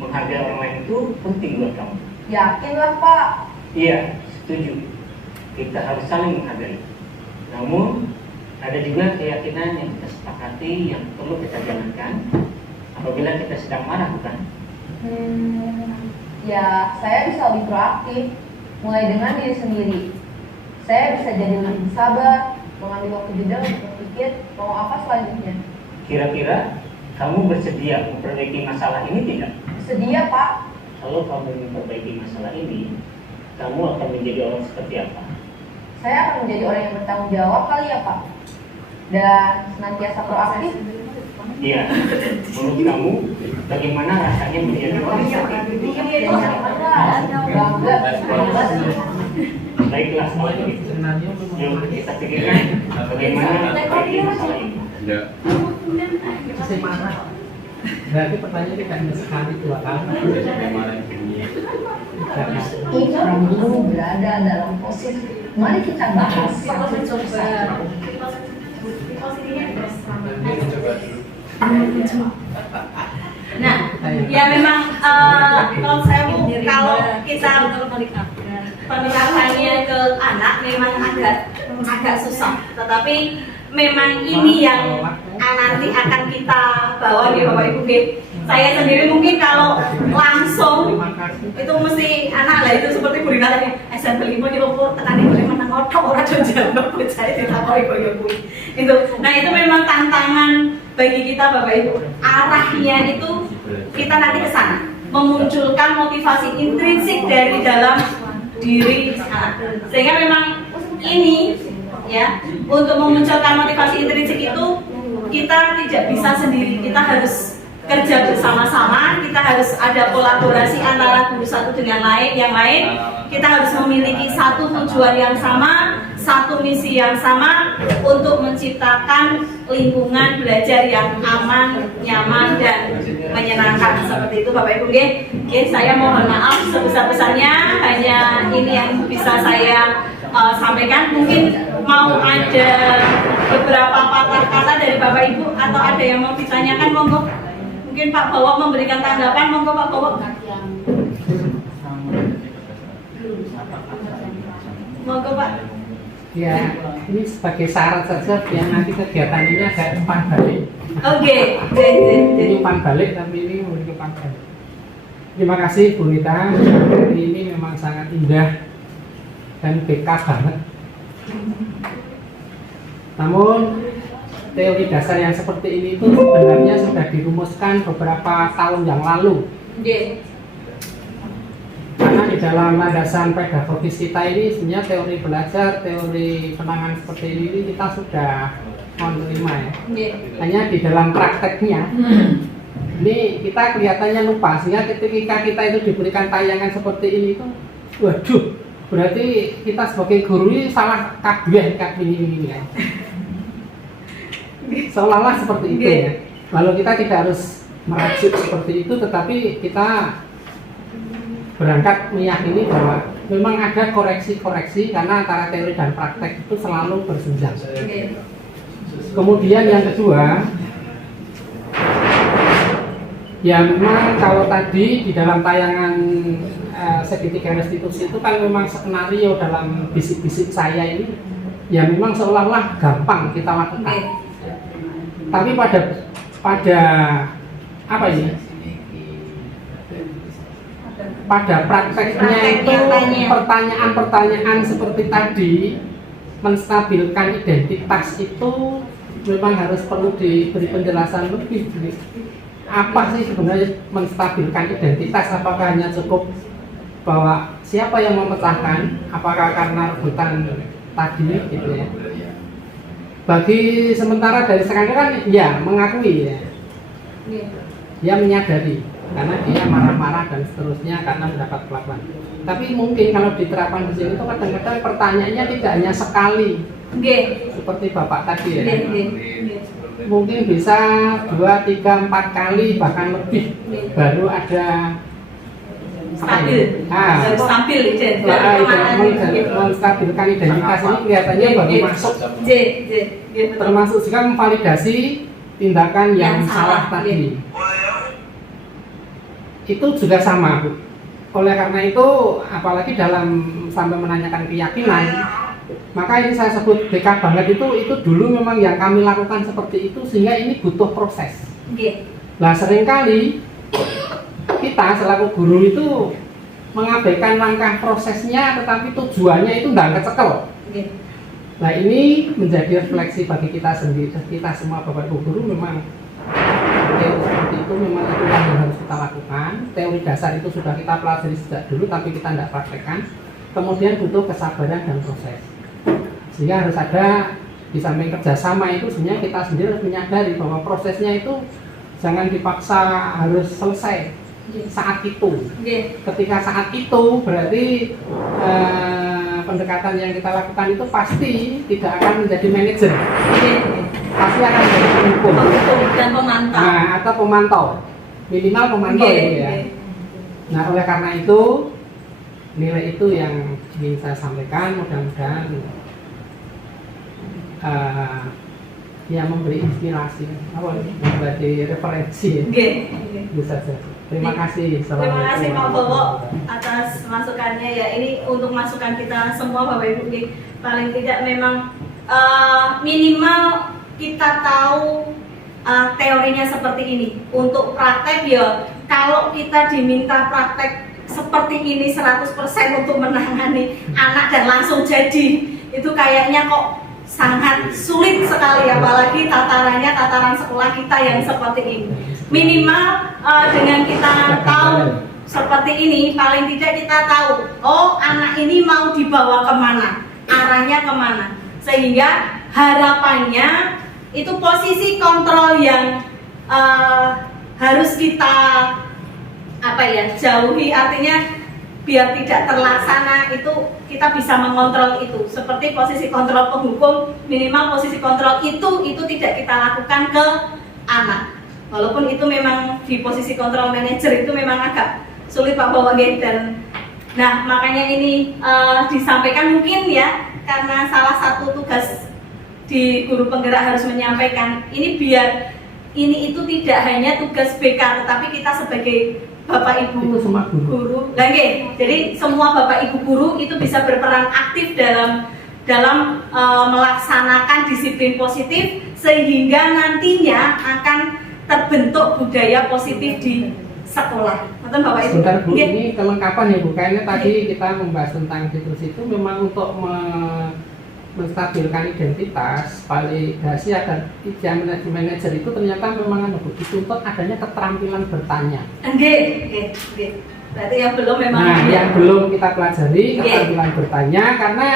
Menghargai orang lain itu penting buat kamu. Yakinlah Pak, Iya, setuju. Kita harus saling menghargai. Namun ada juga keyakinan yang kita sepakati yang perlu kita jalankan apabila kita sedang marah, bukan? Ya, saya bisa lebih proaktif, mulai dengan diri sendiri. Saya bisa jadi lebih sabar, mengambil waktu jeda untuk berpikir mau apa selanjutnya. Kira-kira kamu bersedia memperbaiki masalah ini tidak? Sedia, Pak. Kalau kamu memperbaiki masalah ini, kamu akan menjadi orang seperti apa? Saya akan menjadi orang yang bertanggung jawab kali ya, Pak. Dan senantiasa proaktif. Iya. Menurut kamu, bagaimana rasanya menjadi orang seperti itu? Baiklah, kalau begitu. Yuk kita pikirkan bagaimana memperbaiki masalah ini. Saya marah. Berarti pertanyaan tidak hanya sekali 2 kali. Ini orang guru berada dalam posisi. Mari kita bahas satu persatu. Nah, ya memang kalau kita penerapannya ke anak memang agak susah, tetapi memang ini yang nanti akan kita bawa nih Bapak Ibu. Saya sendiri mungkin kalau langsung itu mesti anak lah itu seperti Bu Rina tadi SMP 5 di opo tekani boleh menang otak orang jawab saya ditakoi koyo kuwi. Nah itu memang tantangan bagi kita Bapak Ibu. Arahnya itu kita nanti ke sana, memunculkan motivasi intrinsik dari dalam diri anak. Sehingga memang ini ya, untuk memunculkan motivasi intrinsik itu kita tidak bisa sendiri, kita harus kerja bersama-sama, kita harus ada kolaborasi antara guru satu dengan yang lain. Kita harus memiliki satu tujuan yang sama, satu misi yang sama untuk menciptakan lingkungan belajar yang aman, nyaman, dan menyenangkan seperti itu Bapak Ibu. Oke, saya mohon maaf sebesar-besarnya, hanya ini yang bisa saya sampaikan. Mungkin mau ada beberapa patah kata dari Bapak Ibu atau ada yang mau ditanyakan, monggo. Mungkin Pak Bawa memberikan tanggapan, monggo Pak Bawa. Monggo Pak. Ya, ini sebagai syarat saja biar nanti kegiatan ini agak umpan balik. Oke. Ini umpan balik, tapi ini memberi umpan balik. Terima kasih Bu Nita, hari ini memang sangat indah dan BK banget. Namun teori dasar yang seperti ini itu sebenarnya sudah dirumuskan beberapa tahun yang lalu. Karena di dalam landasan pedagogis kita ini sebenarnya teori belajar, teori penanganan seperti ini kita sudah menerima ya. Hanya di dalam prakteknya ini kita kelihatannya lupa, sehingga ketika kita itu diberikan tayangan seperti ini itu, waduh, berarti kita sebagai guru ini salah kabeh ini ya. Seolah-olah seperti itu ya. Lalu kita tidak harus merajut seperti itu, tetapi kita berangkat meyakini bahwa memang ada koreksi-koreksi karena antara teori dan praktek itu selalu bersenjang. Kemudian yang kedua, ya memang kalau tadi di dalam tayangan segitiga restitusi itu kan memang skenario dalam bisik-bisik saya ini ya memang seolah-olah gampang kita lakukan. Tapi pada apa ini? Pada prakteknya itu pertanyaan-pertanyaan seperti tadi menstabilkan identitas itu memang harus perlu diberi penjelasan lebih. Apa sih sebenarnya menstabilkan identitas? Apakah hanya cukup bahwa siapa yang memecahkan? Apakah karena rebutan tadi gitu ya? Bagi sementara dari sekarang kan ya mengakui ya, dia menyadari karena dia marah-marah dan seterusnya karena mendapat perlakuan. Tapi mungkin kalau diterapkan di sini itu kadang-kadang pertanyaannya tidak hanya sekali, seperti Bapak tadi ya. Mungkin bisa 2, 3, 4 kali bahkan lebih baru ada stabil. Stabil menstabilkan identitas ini kelihatannya baru masuk. Termasuk juga memvalidasi tindakan yang salah tadi. Itu juga sama Bu. oleh karena itu, apalagi dalam sampai menanyakan keyakinan, maka ini saya sebut BK banget itu dulu memang yang kami lakukan seperti itu, sehingga ini butuh proses. Nah seringkali kita selaku guru itu mengabaikan langkah prosesnya, tetapi tujuannya itu nggak kecekel. Nah ini menjadi refleksi bagi kita sendiri, kita semua Bapak Ibu guru memang teori seperti itu memang itulah yang harus kita lakukan. Teori dasar itu sudah kita pelajari sejak dulu, tapi kita tidak praktekkan. Kemudian butuh kesabaran dan proses. Sehingga harus ada di samping kerjasama itu sebenarnya kita sendiri harus menyadari bahwa prosesnya itu jangan dipaksa harus selesai saat itu. Ketika saat itu berarti pendekatan yang kita lakukan itu pasti tidak akan menjadi manajer, pasti akan menjadi penghukum dan pemantau. Nah, atau pemantau, minimal pemantau itu ya. Nah oleh karena itu nilai itu yang ingin saya sampaikan, mudah-mudahan ya memberi inspirasi, memberi referensi, bisa saja. Terima kasih. Terima kasih Pak Bowo atas masukannya ya. Ini untuk masukan kita semua Bapak Ibu. Paling tidak memang minimal kita tahu teorinya seperti ini. Untuk praktek ya, kalau kita diminta praktek seperti ini 100% untuk menangani anak dan langsung jadi, itu kayaknya kok sangat sulit sekali, apalagi tataran sekolah kita yang seperti ini. Minimal dengan kita tahu seperti ini, paling tidak kita tahu, oh anak ini mau dibawa kemana, arahnya kemana, sehingga harapannya itu posisi kontrol yang harus kita jauhi, artinya biar tidak terlaksana itu kita bisa mengontrol itu. Seperti posisi kontrol penghukum, minimal posisi kontrol itu tidak kita lakukan ke anak. Walaupun itu memang di posisi kontrol manajer itu memang agak sulit Pak Bowo, dan nah makanya ini disampaikan mungkin ya, karena salah satu tugas di guru penggerak harus menyampaikan ini, biar ini itu tidak hanya tugas BK, tetapi kita sebagai Bapak Ibu guru, jadi semua Bapak Ibu guru itu bisa berperan aktif dalam melaksanakan disiplin positif, sehingga nantinya akan terbentuk budaya positif di sekolah. Betul Bapak Ibu? Sebentar Bu, ini kelengkapan ya Bu, kayaknya tadi kita membahas tentang siklus itu memang untuk menstabilkan identitas, validasi agar manajer itu ternyata memang dituntut adanya keterampilan bertanya. Berarti yang belum memang. Nah, yang belum kita pelajari keterampilan bertanya, karena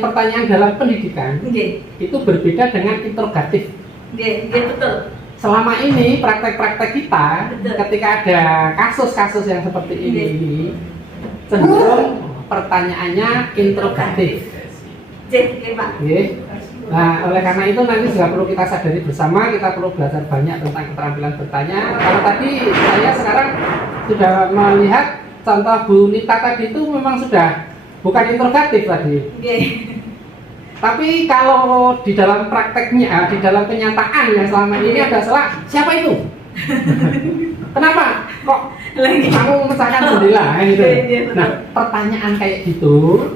pertanyaan dalam pendidikan itu berbeda dengan interrogatif. Betul. Selama ini praktek-praktek kita, ketika ada kasus-kasus yang seperti ini, cenderung pertanyaannya interrogatif. Nah, oleh karena itu nanti juga perlu kita sadari bersama, kita perlu belajar banyak tentang keterampilan bertanya. Kalau tadi saya sekarang sudah melihat contoh Bu Nita tadi itu memang sudah bukan interrogatif tadi. Tapi kalau di dalam prakteknya, di dalam kenyataan yang selama ini ada salah, siapa itu? Kenapa? Kok kamu memecahkan jendela? Gitu. Nah, pertanyaan kayak gitu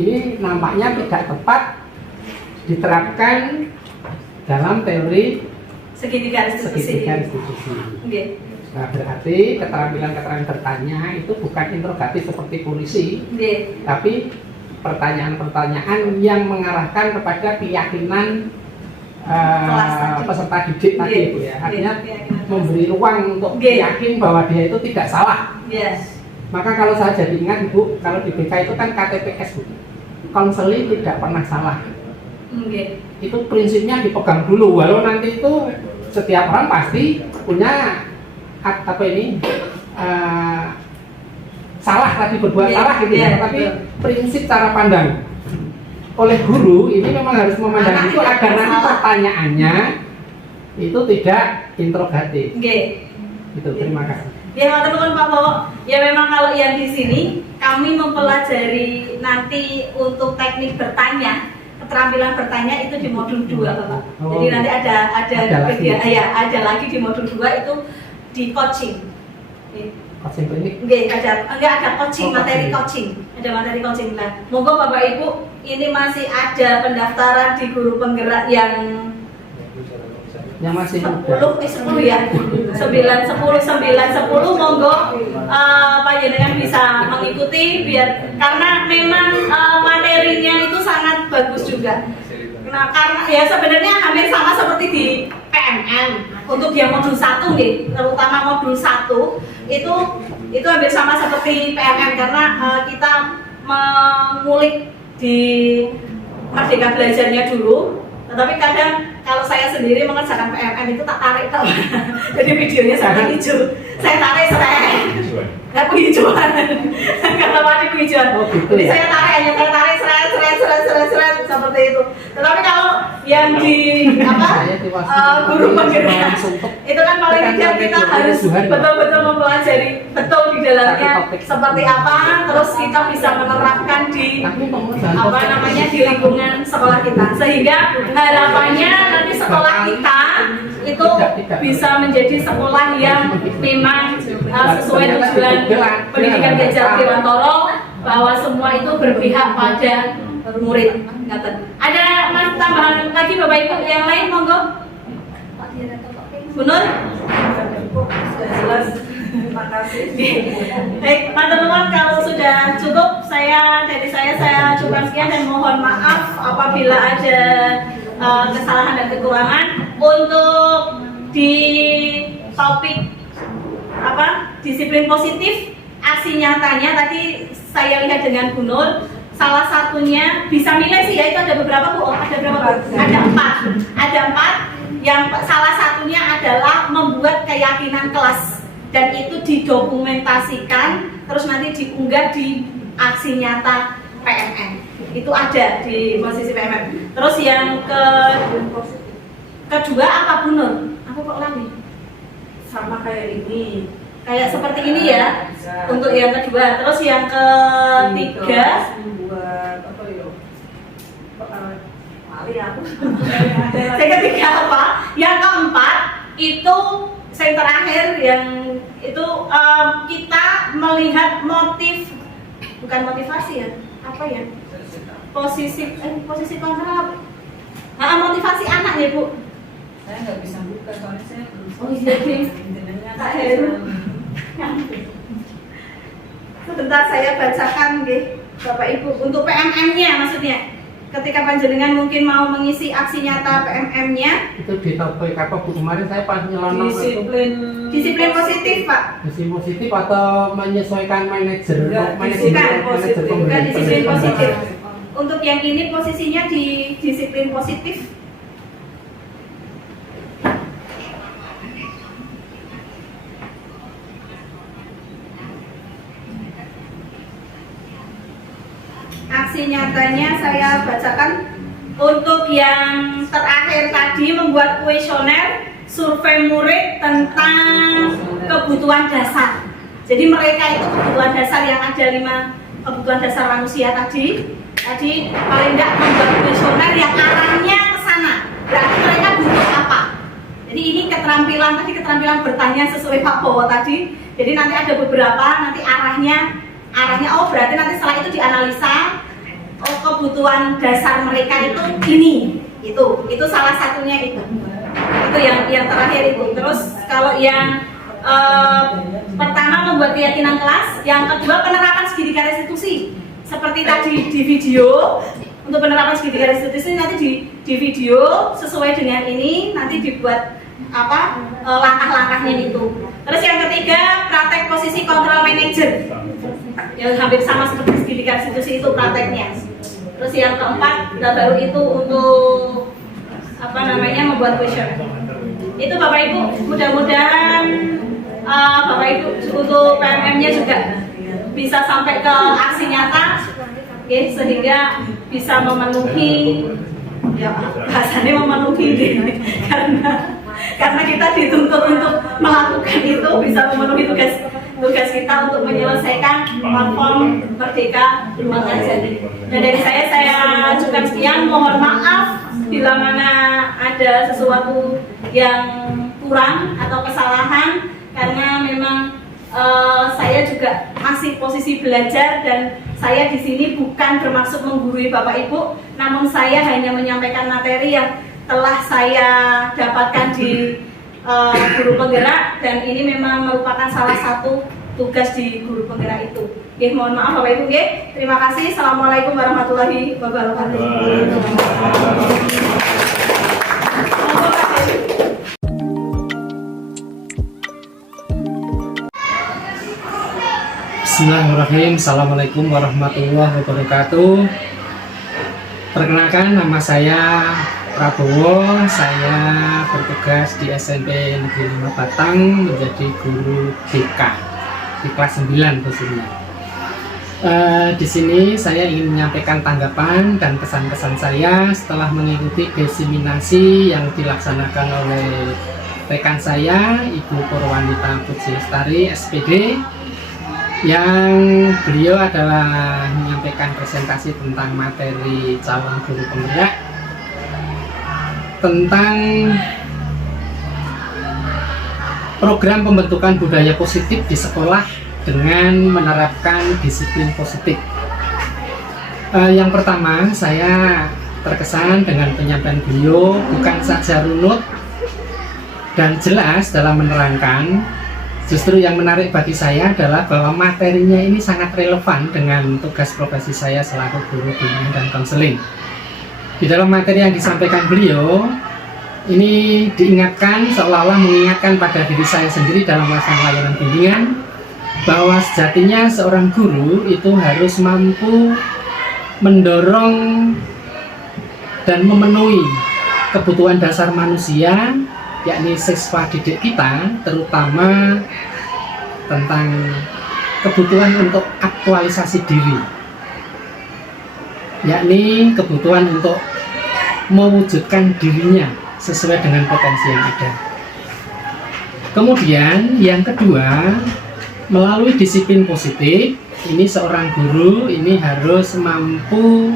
ini nampaknya tidak tepat diterapkan dalam teori segitiga restitusi. Nah, berarti keterampilan bertanya itu bukan interrogatif seperti polisi, tapi pertanyaan-pertanyaan yang mengarahkan kepada keyakinan peserta didik tadi Bu ya. Artinya memberi ruang untuk yakin bahwa dia itu tidak salah. Maka kalau saya jadi ingat Bu, kalau di BK itu kan KTPS Bu, konseling tidak pernah salah. Itu prinsipnya dipegang dulu, walau nanti itu setiap orang pasti punya salah tadi, berbuat salah gitu ya. Tapi prinsip cara pandang oleh guru ini memang harus memandang itu agar nanti pertanyaannya itu tidak interrogatif. Itu terima kasih. Ya teman-teman Pak Bowo, ya memang kalau yang di sini kami mempelajari nanti untuk teknik bertanya, keterampilan bertanya itu di modul 2 Bapak. Jadi nanti ada lagi di modul 2 itu di coaching. coaching klinik. Enggak ada coaching, Oh, materi coaching. Ada materi coaching. Nah, monggo Bapak Ibu, ini masih ada pendaftaran di guru penggerak yang masih 10 muda. 10 ya. 9 10 monggo panjenengan bisa mengikuti biar karena memang materinya itu sangat bagus juga. Nah, karena ya sebenarnya hampir sama seperti di PMM. Untuk yang modul 1 nih, terutama modul 1 itu hampir sama seperti PMM karena kita mengulik di Merdeka Belajarnya dulu. Tetapi kadang kalau saya sendiri mengerjakan PMM itu tak tarik tau. Jadi videonya sampai hijau. Saya tarik nggak penghijauan. Karena wajib penghijauan. Oh, gitu Jadi ya? saya tarik seret seperti itu. Tetapi kalau yang di guru penggerak itu kan paling tidak kita harus betul-betul mempelajari betul di dalamnya seperti apa, terus kita bisa menerapkan di di lingkungan sekolah kita, sehingga harapannya nanti sekolah kita itu bisa menjadi sekolah yang memang sesuai tujuan pendidikan Gajah Dewantara, bahwa semua itu berpihak pada murid. Ada mas tambahan lagi Bapak Ibu yang lain, monggo. Bu Nur? Jelas. Terima kasih. Baik, teman-teman, kalau sudah cukup saya cukupkan sekian dan mohon maaf apabila ada kesalahan dan kekurangan. Untuk di topik disiplin positif, aksi nyatanya tadi saya lihat dengan Bu Nur, salah satunya bisa milih sih ya, itu ada beberapa Bu. Ada berapa Bu? Ada 4. Yang salah satunya adalah membuat keyakinan kelas, dan itu didokumentasikan terus nanti diunggah di aksi nyata PMM. Itu ada di posisi PMM. Terus yang kedua apa Bu Nur? Aku kok lagi sama kayak ini. Kayak seperti ini ya. Untuk yang kedua. Terus yang ketiga buat apa ya? Yang ketiga apa? Yang keempat itu yang terakhir yang itu kita melihat bukan motivasi ya, apa ya? Posisi kontrol. Motivasi anak ya Bu. Saya nggak bisa buka soalnya saya belum. Oh iya sih. Sebentar saya bacakan nggih Bapak Ibu untuk PMM-nya maksudnya. Ketika panjenengan mungkin mau mengisi aksi nyata PMM-nya itu di topik apa Bu? Kemarin saya pas nyelonong disiplin positif Pak. disiplin positif atau menyesuaikan manajer Bukan disiplin positif. Untuk yang ini posisinya di disiplin positif. Aksi nyatanya saya bacakan. Untuk yang terakhir tadi membuat kuesioner survei murid tentang kebutuhan dasar. Jadi mereka itu kebutuhan dasar yang ada 5 kebutuhan dasar manusia tadi paling tidak membuat kuesioner yang arahnya ke sana. Berarti mereka butuh apa? Jadi ini keterampilan bertanya sesuai Pak Bowo tadi. Jadi nanti ada beberapa nanti arahnya berarti nanti setelah itu dianalisa kebutuhan dasar mereka itu ini itu salah satunya itu yang terakhir itu. Terus kalau yang pertama membuat keyakinan kelas, yang kedua penerapan segitiga restitusi seperti tadi di video. Untuk penerapan segitiga restitusi nanti di video sesuai dengan ini nanti dibuat langkah-langkahnya itu. Terus yang ketiga praktek posisi kontrol manager yang hampir sama seperti segitiga restitusi itu prakteknya. Terus yang keempat baru itu untuk membuat kuesioner. Itu Bapak Ibu, mudah-mudahan Bapak Ibu untuk PMM-nya juga bisa sampai ke aksi nyata, sehingga bisa memenuhi bahasanya memenuhi karena kita dituntut untuk melakukan itu, bisa memenuhi tugas kita untuk menyelesaikan platform Merdeka Mengajar. Dan dari saya ucapkan sekian, mohon maaf bila mana ada sesuatu yang kurang atau kesalahan, karena memang saya juga masih posisi belajar dan saya di sini bukan bermaksud menggurui Bapak Ibu, namun saya hanya menyampaikan materi yang telah saya dapatkan di guru penggerak, dan ini memang merupakan salah satu tugas di guru penggerak itu. Oke, mohon maaf Bapak Ibu. Oke, terima kasih. Assalamualaikum warahmatullahi wabarakatuh. Bismillahirrahmanirrahim. Assalamualaikum warahmatullahi wabarakatuh. Perkenalkan, nama saya Prabowo. Saya bertugas di SMP Negeri 5 Batang menjadi guru BK di kelas 9 khususnya. Di sini saya ingin menyampaikan tanggapan dan pesan-pesan saya setelah mengikuti diseminasi yang dilaksanakan oleh rekan saya, Ibu Purwanita Puji Lestari, SPD, yang beliau adalah menyampaikan presentasi tentang materi calon guru penggerak tentang program pembentukan budaya positif di sekolah dengan menerapkan disiplin positif. Yang pertama, saya terkesan dengan penyampaian beliau bukan saja runut dan jelas dalam menerangkan. Justru yang menarik bagi saya adalah bahwa materinya ini sangat relevan dengan tugas profesi saya selaku guru bimbingan dan konseling. Di dalam materi yang disampaikan beliau, ini diingatkan, seolah-olah mengingatkan pada diri saya sendiri dalam melaksanakan layanan bimbingan, bahwa sejatinya seorang guru itu harus mampu mendorong dan memenuhi kebutuhan dasar manusia, yakni siswa didik kita, terutama tentang kebutuhan untuk aktualisasi diri, yakni kebutuhan untuk mewujudkan dirinya sesuai dengan potensi yang ada. Kemudian yang kedua, melalui disiplin positif, ini seorang guru ini harus mampu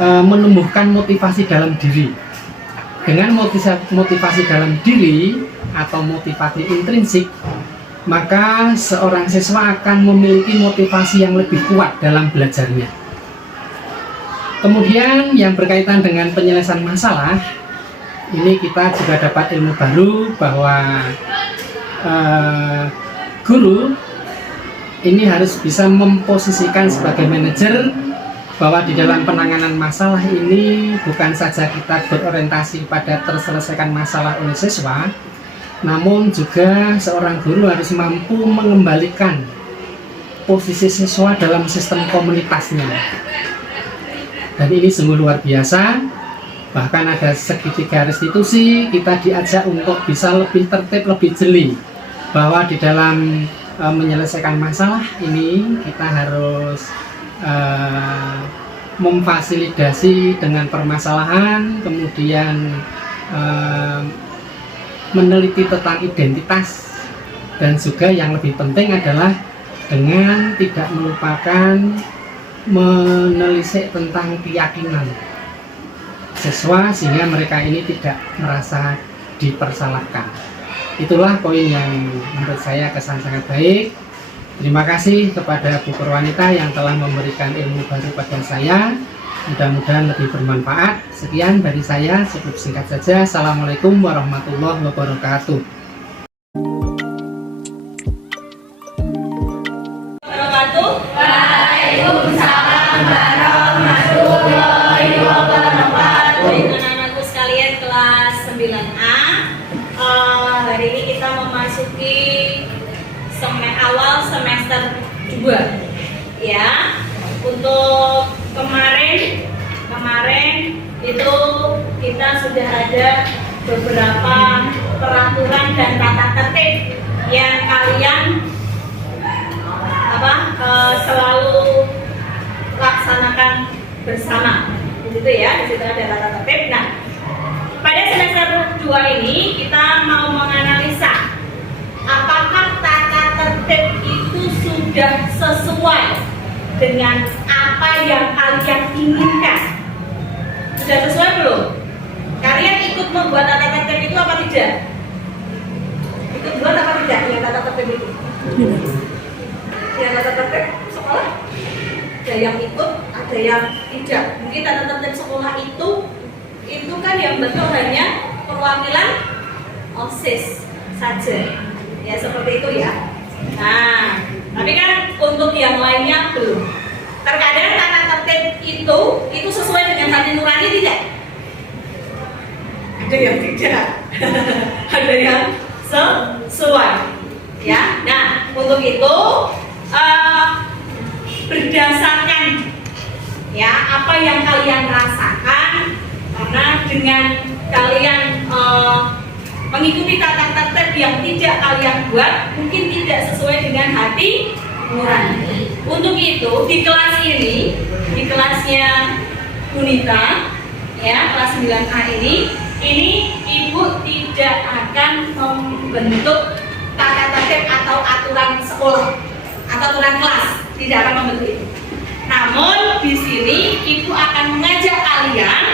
menumbuhkan motivasi dalam diri. Dengan motivasi dalam diri atau motivasi intrinsik, maka seorang siswa akan memiliki motivasi yang lebih kuat dalam belajarnya. Kemudian yang berkaitan dengan penyelesaian masalah, ini kita juga dapat ilmu baru bahwa guru ini harus bisa memposisikan sebagai manajer, bahwa di dalam penanganan masalah ini bukan saja kita berorientasi pada terselesaikan masalah oleh siswa, namun juga seorang guru harus mampu mengembalikan posisi siswa dalam sistem komunitasnya. Dan ini sungguh luar biasa. Bahkan ada segitiga restitusi, kita diajak untuk bisa lebih tertib, lebih jeli, bahwa di dalam menyelesaikan masalah ini kita harus memfasilitasi dengan permasalahan, kemudian meneliti tentang identitas, dan juga yang lebih penting adalah dengan tidak melupakan menelisik tentang keyakinan siswa sehingga mereka ini tidak merasa dipersalahkan. Itulah poin yang menurut saya kesan sangat baik. Terima kasih kepada Bu Purwanita yang telah memberikan ilmu baru pada saya. Mudah-mudahan lebih bermanfaat. Sekian dari saya, cukup singkat saja. Assalamualaikum warahmatullahi wabarakatuh. Waalaikumsalam warahmatullahi wabarakatuh. Anak-anakku sekalian kelas 9A, hari ini kita memasuki awal semester 2 ya. Untuk kemarin itu kita sudah ada beberapa peraturan dan tata tertib yang kalian selalu laksanakan bersama. Begitu ya, di situ ada tata tertib. Nah, pada semester 2 ini kita mau menganalisa apakah tata tertib itu sudah sesuai dengan apa yang kalian inginkan. Sudah sesuai belum? Kalian ikut membuat tata tertib itu apa tidak? Ikut buat apa tidak yang tata tertib? tertib itu? Ya tata tertib sekolah. Ada yang ikut, ada yang tidak. Mungkin tata tertib sekolah itu kan yang bentuk hanya perwakilan OSIS saja. Ya seperti itu ya. Nah, tapi kan untuk yang lainnya belum. Terkadang tata tertib itu sesuai dengan hati nurani tidak? Ada yang tidak. Ada yang sesuai. Ya. Nah, untuk itu berdasarkan ya apa yang kalian rasakan, karena dengan kalian mengikuti tata tertib yang tidak kalian buat mungkin tidak sesuai dengan hati nurani. Untuk itu di kelas ini, di kelasnya Bunita ya, kelas 9A ini ibu tidak akan membentuk tata tertib atau aturan sekolah atau aturan kelas, tidak akan membentuk itu. Namun di sini ibu akan mengajak kalian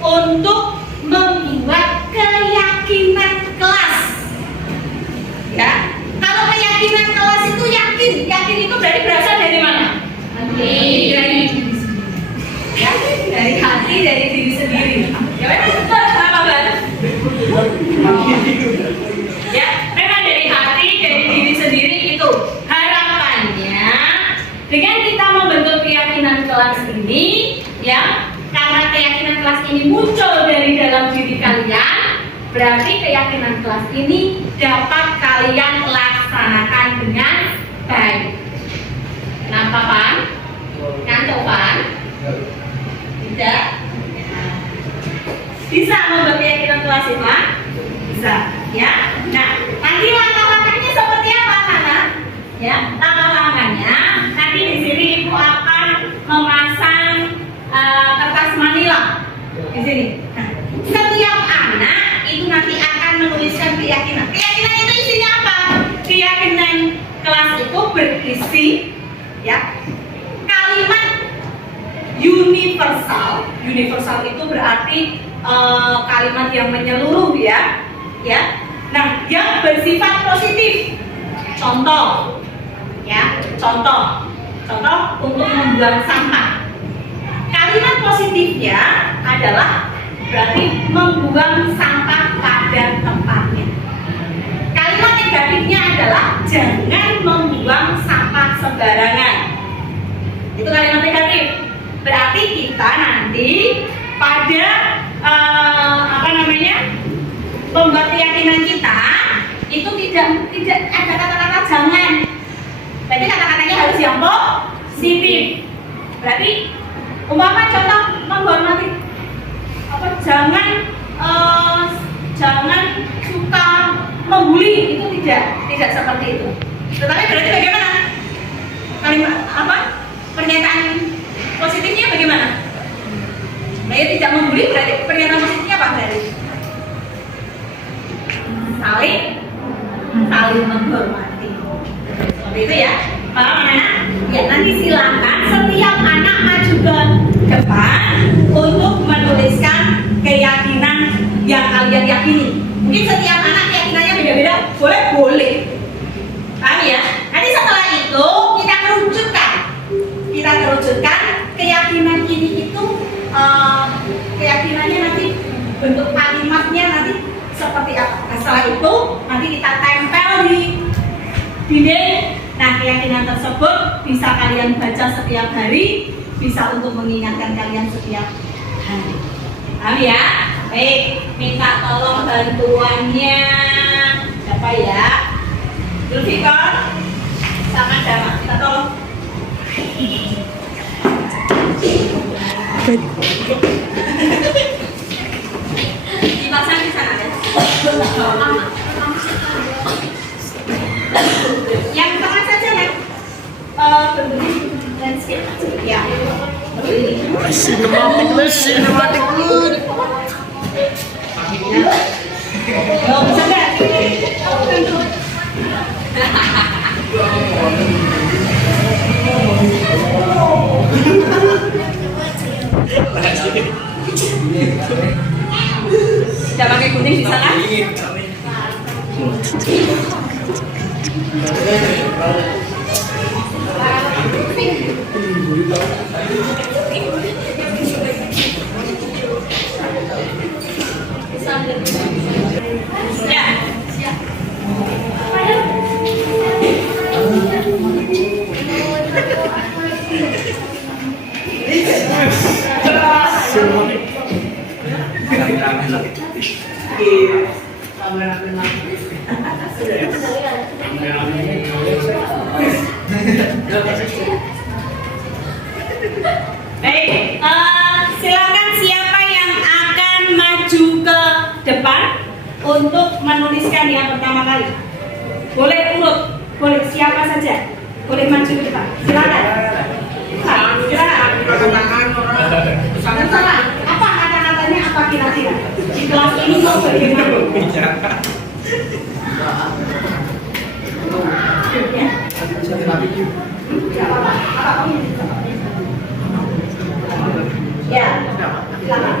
untuk membuat keyakinan kelas. Ya, kalau keyakinan kelas itu yakin itu berarti berasal dari mana? Dari diri sendiri. Ya, dari hati, dari diri sendiri. Ya, memang apa banget? Ya, memang dari hati, dari diri sendiri itu. Harapannya dengan kita membentuk keyakinan kelas ini, ya, karena keyakinan kelas ini muncul dari dalam diri kalian, berarti keyakinan kelas ini dapat kalian laksanakan dengan baik. Kenapa, Pan? Ngantuk, Pan? Tidak? Bisa membuat keyakinan kelas itu, Pan? Bisa, ya. Nah, nanti langkah-langkahnya seperti apa, Nana? Ya, langkah-langkahnya nanti di sini ibu akan memasang kertas manila di sini. Nah, setiap anak itu nanti akan menuliskan keyakinan. Keyakinan itu isinya apa? Keyakinan kelas itu berisi ya kalimat universal. Universal itu berarti kalimat yang menyeluruh ya. Ya. Nah, yang bersifat positif. Contoh ya, contoh untuk membuang sampah. Kalimat positifnya adalah berarti membuang sampah pada tempatnya. Kalimat negatifnya adalah jangan membuang sampah sembarangan. Itu kalimat negatif. Berarti kita nanti pada membuat keyakinan kita itu tidak ada kata-kata jangan. Berarti kata-katanya harus yang positif. Berarti umpama contoh menghormati jangan suka membuli, itu tidak seperti itu. Tetapi berarti bagaimana? Kalimat pernyataan positifnya bagaimana? Nah, tidak membuli berarti pernyataan positifnya apa berarti? Saling menghormati. Seperti itu ya. Paham anak? Ya, nanti silakan setiap anak maju ke depan untuk menuliskan keyakinan yang kalian yakini. Mungkin setiap anak keyakinannya beda-beda, boleh. Paham ya? Nanti setelah itu kita kerucutkan keyakinan ini itu keyakinannya nanti bentuk kalimatnya nanti seperti apa. Nah, setelah itu nanti kita tempel di dinding. Nah, keyakinan tersebut bisa kalian baca setiap hari, bisa untuk mengingatkan kalian setiap hari. Paham ya? Baik, minta tolong bantuannya siapa ya? Zulfikar sama Dama, minta tolong. Dipasang di sana ya. Yang tengah saja kan? Berdiri landscape ya. Cinematic good. Oh, bisa nggak? Tidak pakai kuning bisa kan? Baik, silakan siapa yang akan maju ke depan untuk menuliskan yang pertama kali. Boleh urut, boleh siapa saja, boleh maju ke depan. Silakan. Silakan. Terserah. Apa kata-katanya, apa kira-kira? Di kelas ini mau bagaimana? Ya. Tidak apa-apa. Apa kamu? Ya, silakan.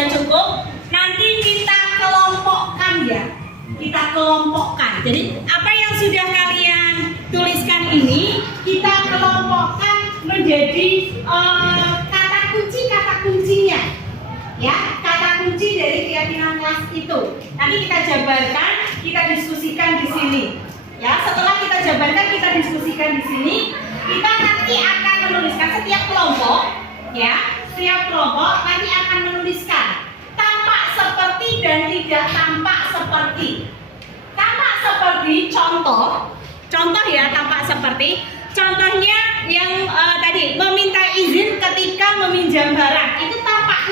sudah cukup, nanti kita kelompokkan ya. Kita kelompokkan. Jadi apa yang sudah kalian tuliskan ini kita kelompokkan menjadi kata kuncinya. Ya, kata kunci dari keyakinan kelas itu. Nanti kita jabarkan, kita diskusikan di sini. Ya, setelah kita jabarkan, kita diskusikan di sini, kita nanti akan menuliskan setiap kelompok, ya, setiap kelompok nanti akan menuliskan tampak seperti dan tidak tampak seperti. Tampak seperti contoh ya, tampak seperti. Contohnya yang tadi meminta izin ketika meminjam barang itu tampak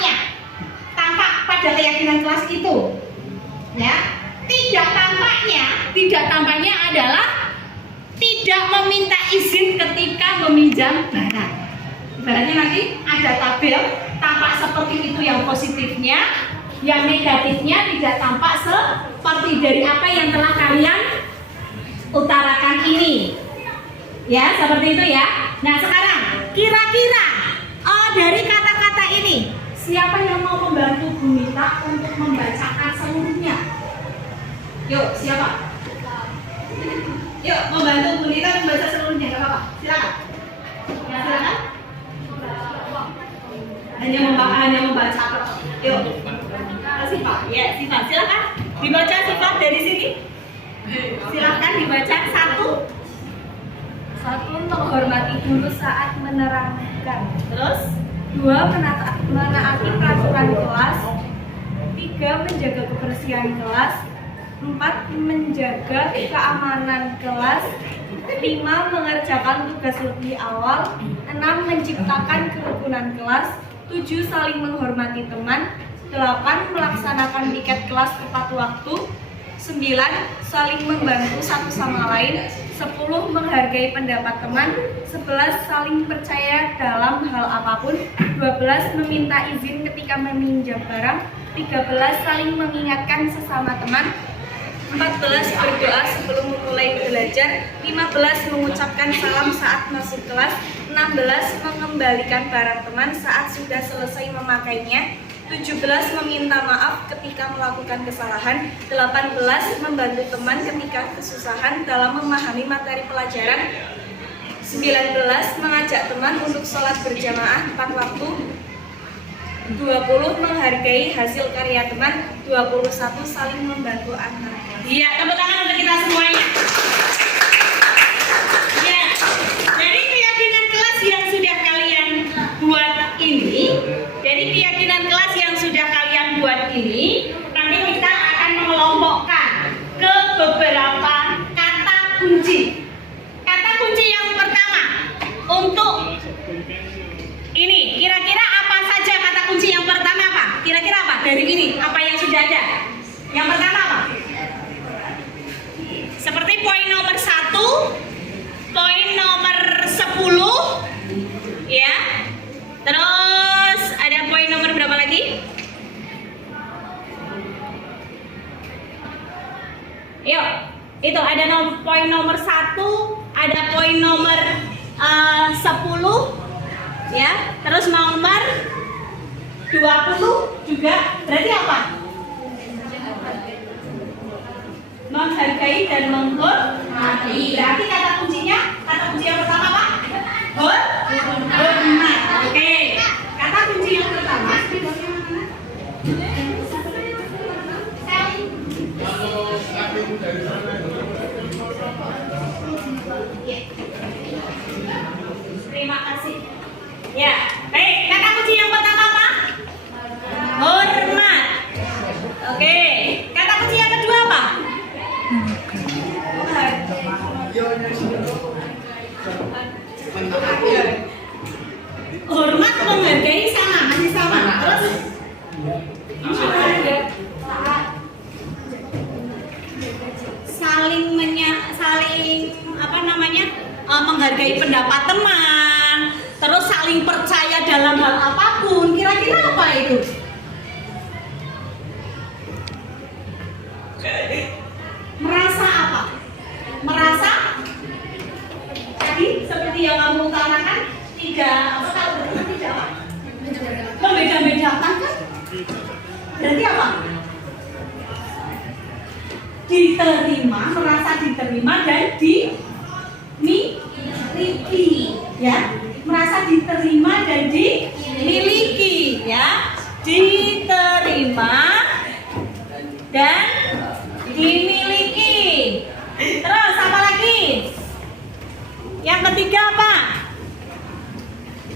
pada keyakinan kelas itu, ya. Tidak tampaknya adalah tidak meminta izin ketika meminjam barang. Ibaratnya nanti ada tabel tampak seperti itu yang positifnya, yang negatifnya tidak tampak seperti dari apa yang telah kalian utarakan ini. Ya, seperti itu ya. Nah, sekarang kira-kira dari kata-kata ini siapa yang mau membantu Bu Mita untuk membacakan seluruhnya? Yuk, siapa? Yuk, membantu Bu Mita membaca seluruhnya, nggak apa-apa. Silakan. Ya, silakan. Hanya membaca. Yuk. Sifat, ya, Sifat. Silakan dibaca Sifat dari sini. Silakan dibaca. 1. Menghormati guru saat menerangkan. Terus 2. Menaati peraturan kelas. 3. Menjaga kebersihan kelas. 4. Menjaga keamanan kelas. 5. Mengerjakan tugas lebih awal. 6. Menciptakan kerukunan kelas. 7. Saling menghormati teman. 8. Melaksanakan piket kelas tepat waktu. 9. Saling membantu satu sama lain. 10. Menghargai pendapat teman. 11. Saling percaya dalam hal apapun. 12. Meminta izin ketika meminjam barang. 13. Saling mengingatkan sesama teman. 14. Berdoa sebelum memulai belajar. 15. Mengucapkan salam saat masuk kelas. 16. Mengembalikan barang teman saat sudah selesai memakainya. 17. Meminta maaf ketika melakukan kesalahan. 18. Membantu teman ketika kesusahan dalam memahami materi pelajaran. 19. Mengajak teman untuk sholat berjamaah tepat waktu. 20. Menghargai hasil karya teman. 21. Saling membantu antar. iya, tepuk tangan untuk kita semuanya. Ya, dari keyakinan kelas yang sudah kalian buat ini, nanti kita akan mengelompokkan ke beberapa kata kunci. Kata kunci yang pertama untuk ini, kira-kira apa saja kata kunci yang pertama apa? Kira-kira apa dari ini? Apa yang sudah ada? Yang pertama apa? Seperti poin nomor 1, poin nomor 10, ya. Terus ada poin nomor berapa lagi? Yuk, itu ada poin nomor 1, ada poin nomor 10, ya. Terus nomor 20 juga. Berarti apa? Menghargai dan menghormati. Berarti kata kunci yang pertama apa? Hormat. Oke. Kata kunci yang pertama. Terima kasih. Ya, baik. Kata kunci yang pertama apa? Hormat. Oke. Kata kunci yang kedua apa? Hormat, menghargai sama, masih sama. Terus menghargai pendapat teman, terus saling percaya dalam hal apapun. Kira-kira apa itu? Merasa apa? Merasa tadi seperti yang kamu utarakan, tidak apa? Membeda-bedakan kan? Berarti apa? Diterima, merasa diterima dan dimiliki, ya. Merasa diterima dan dimiliki, ya. Diterima dan dimiliki. Terus apa lagi? Yang ketiga apa?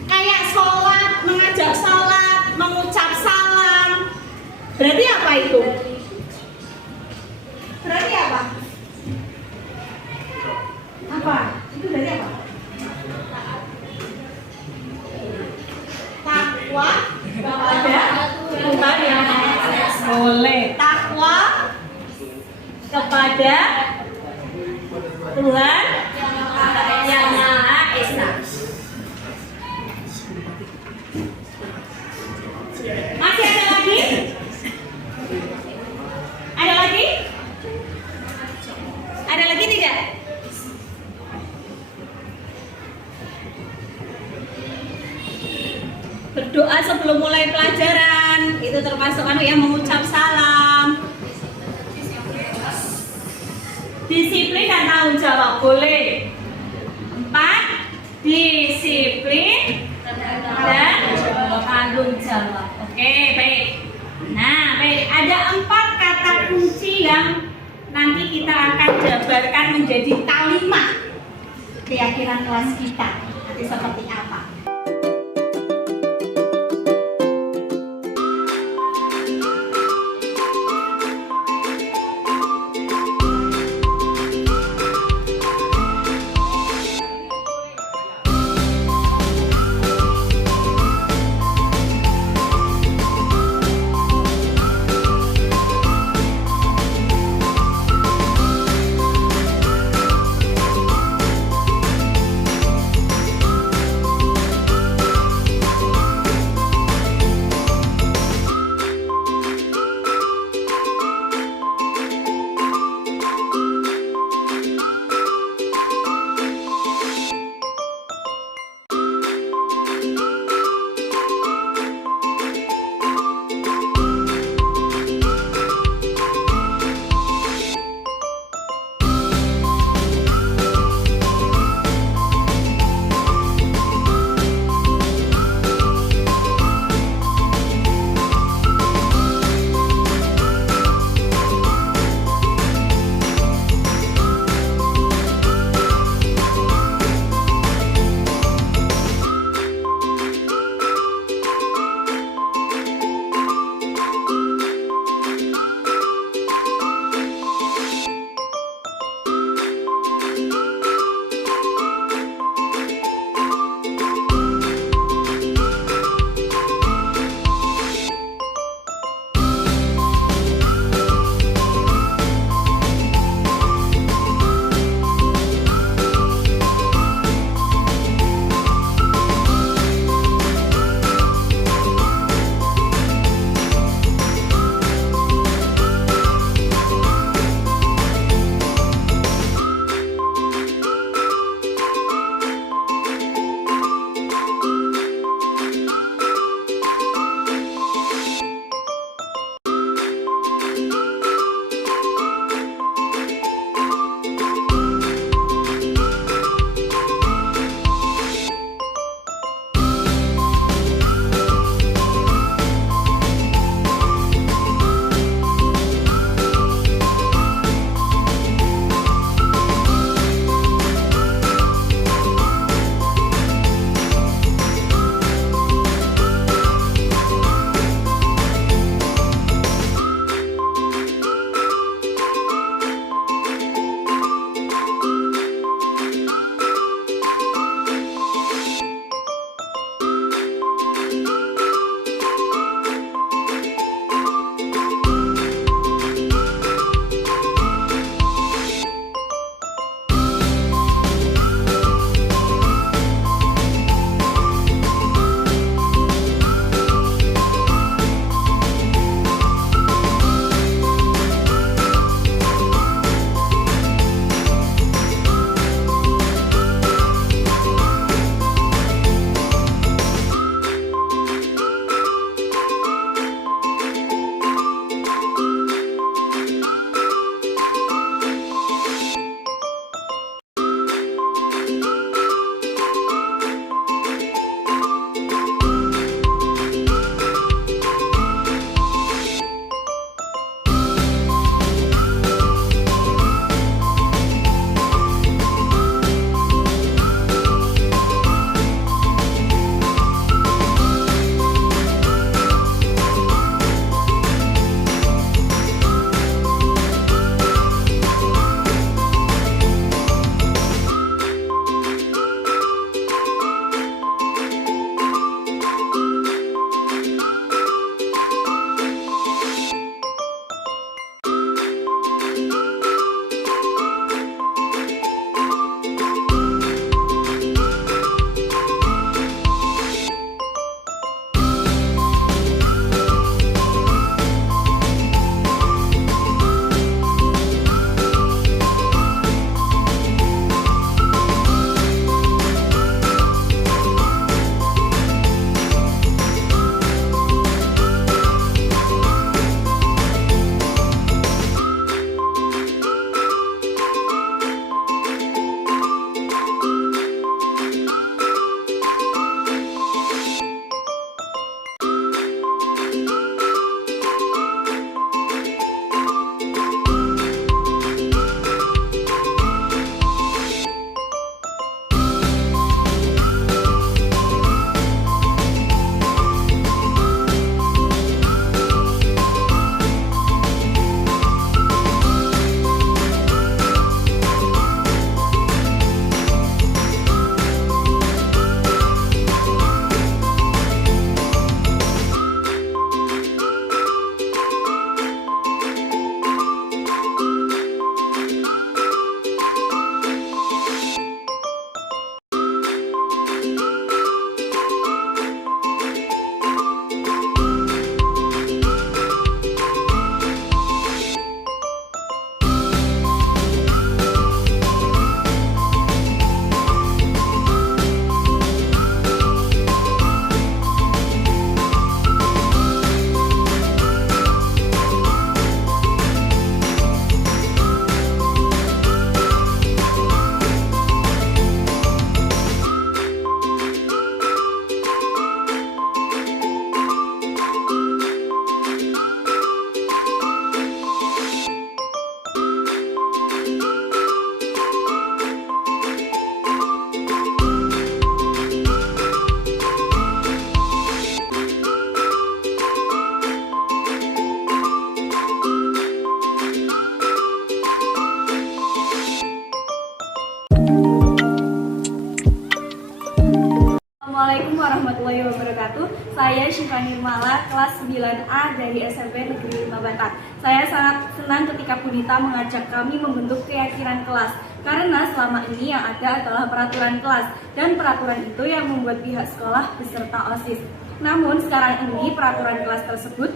Kayak sholat, mengajak sholat, mengucap salam. Berarti apa itu? Berarti apa? Apa? Itu berarti apa? Takwa kepada Tuhan yang boleh. Takwa kepada Tuhan yang Maha Esa. Masih ada lagi? Ada lagi? Ada lagi tidak? Berdoa sebelum mulai pelajaran itu termasuk yang mengucap salam. Disiplin dan tanggung jawab boleh. 4. Disiplin dan tanggung jawab. Oke, baik. Nah, baik. Ada 4 kata kunci yang nanti kita akan jabarkan menjadi kalimat keyakinan kelas kita. Nanti seperti apa? wabarakatuh. Saya Syifa Nirmala, kelas 9A dari SMP Negeri 5 Batak. Saya sangat senang ketika Bu Nita mengajak kami membentuk keyakinan kelas. Karena selama ini yang ada adalah peraturan kelas. Dan peraturan itu yang membuat pihak sekolah beserta OSIS. Namun sekarang ini peraturan kelas tersebut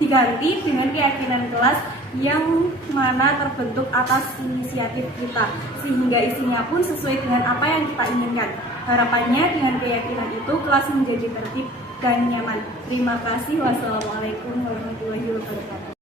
diganti dengan keyakinan kelas yang mana terbentuk atas inisiatif kita, sehingga isinya pun sesuai dengan apa yang kita inginkan. Harapannya dengan keyakinan itu kelas menjadi tertib dan nyaman. Terima kasih. Wassalamualaikum warahmatullahi wabarakatuh.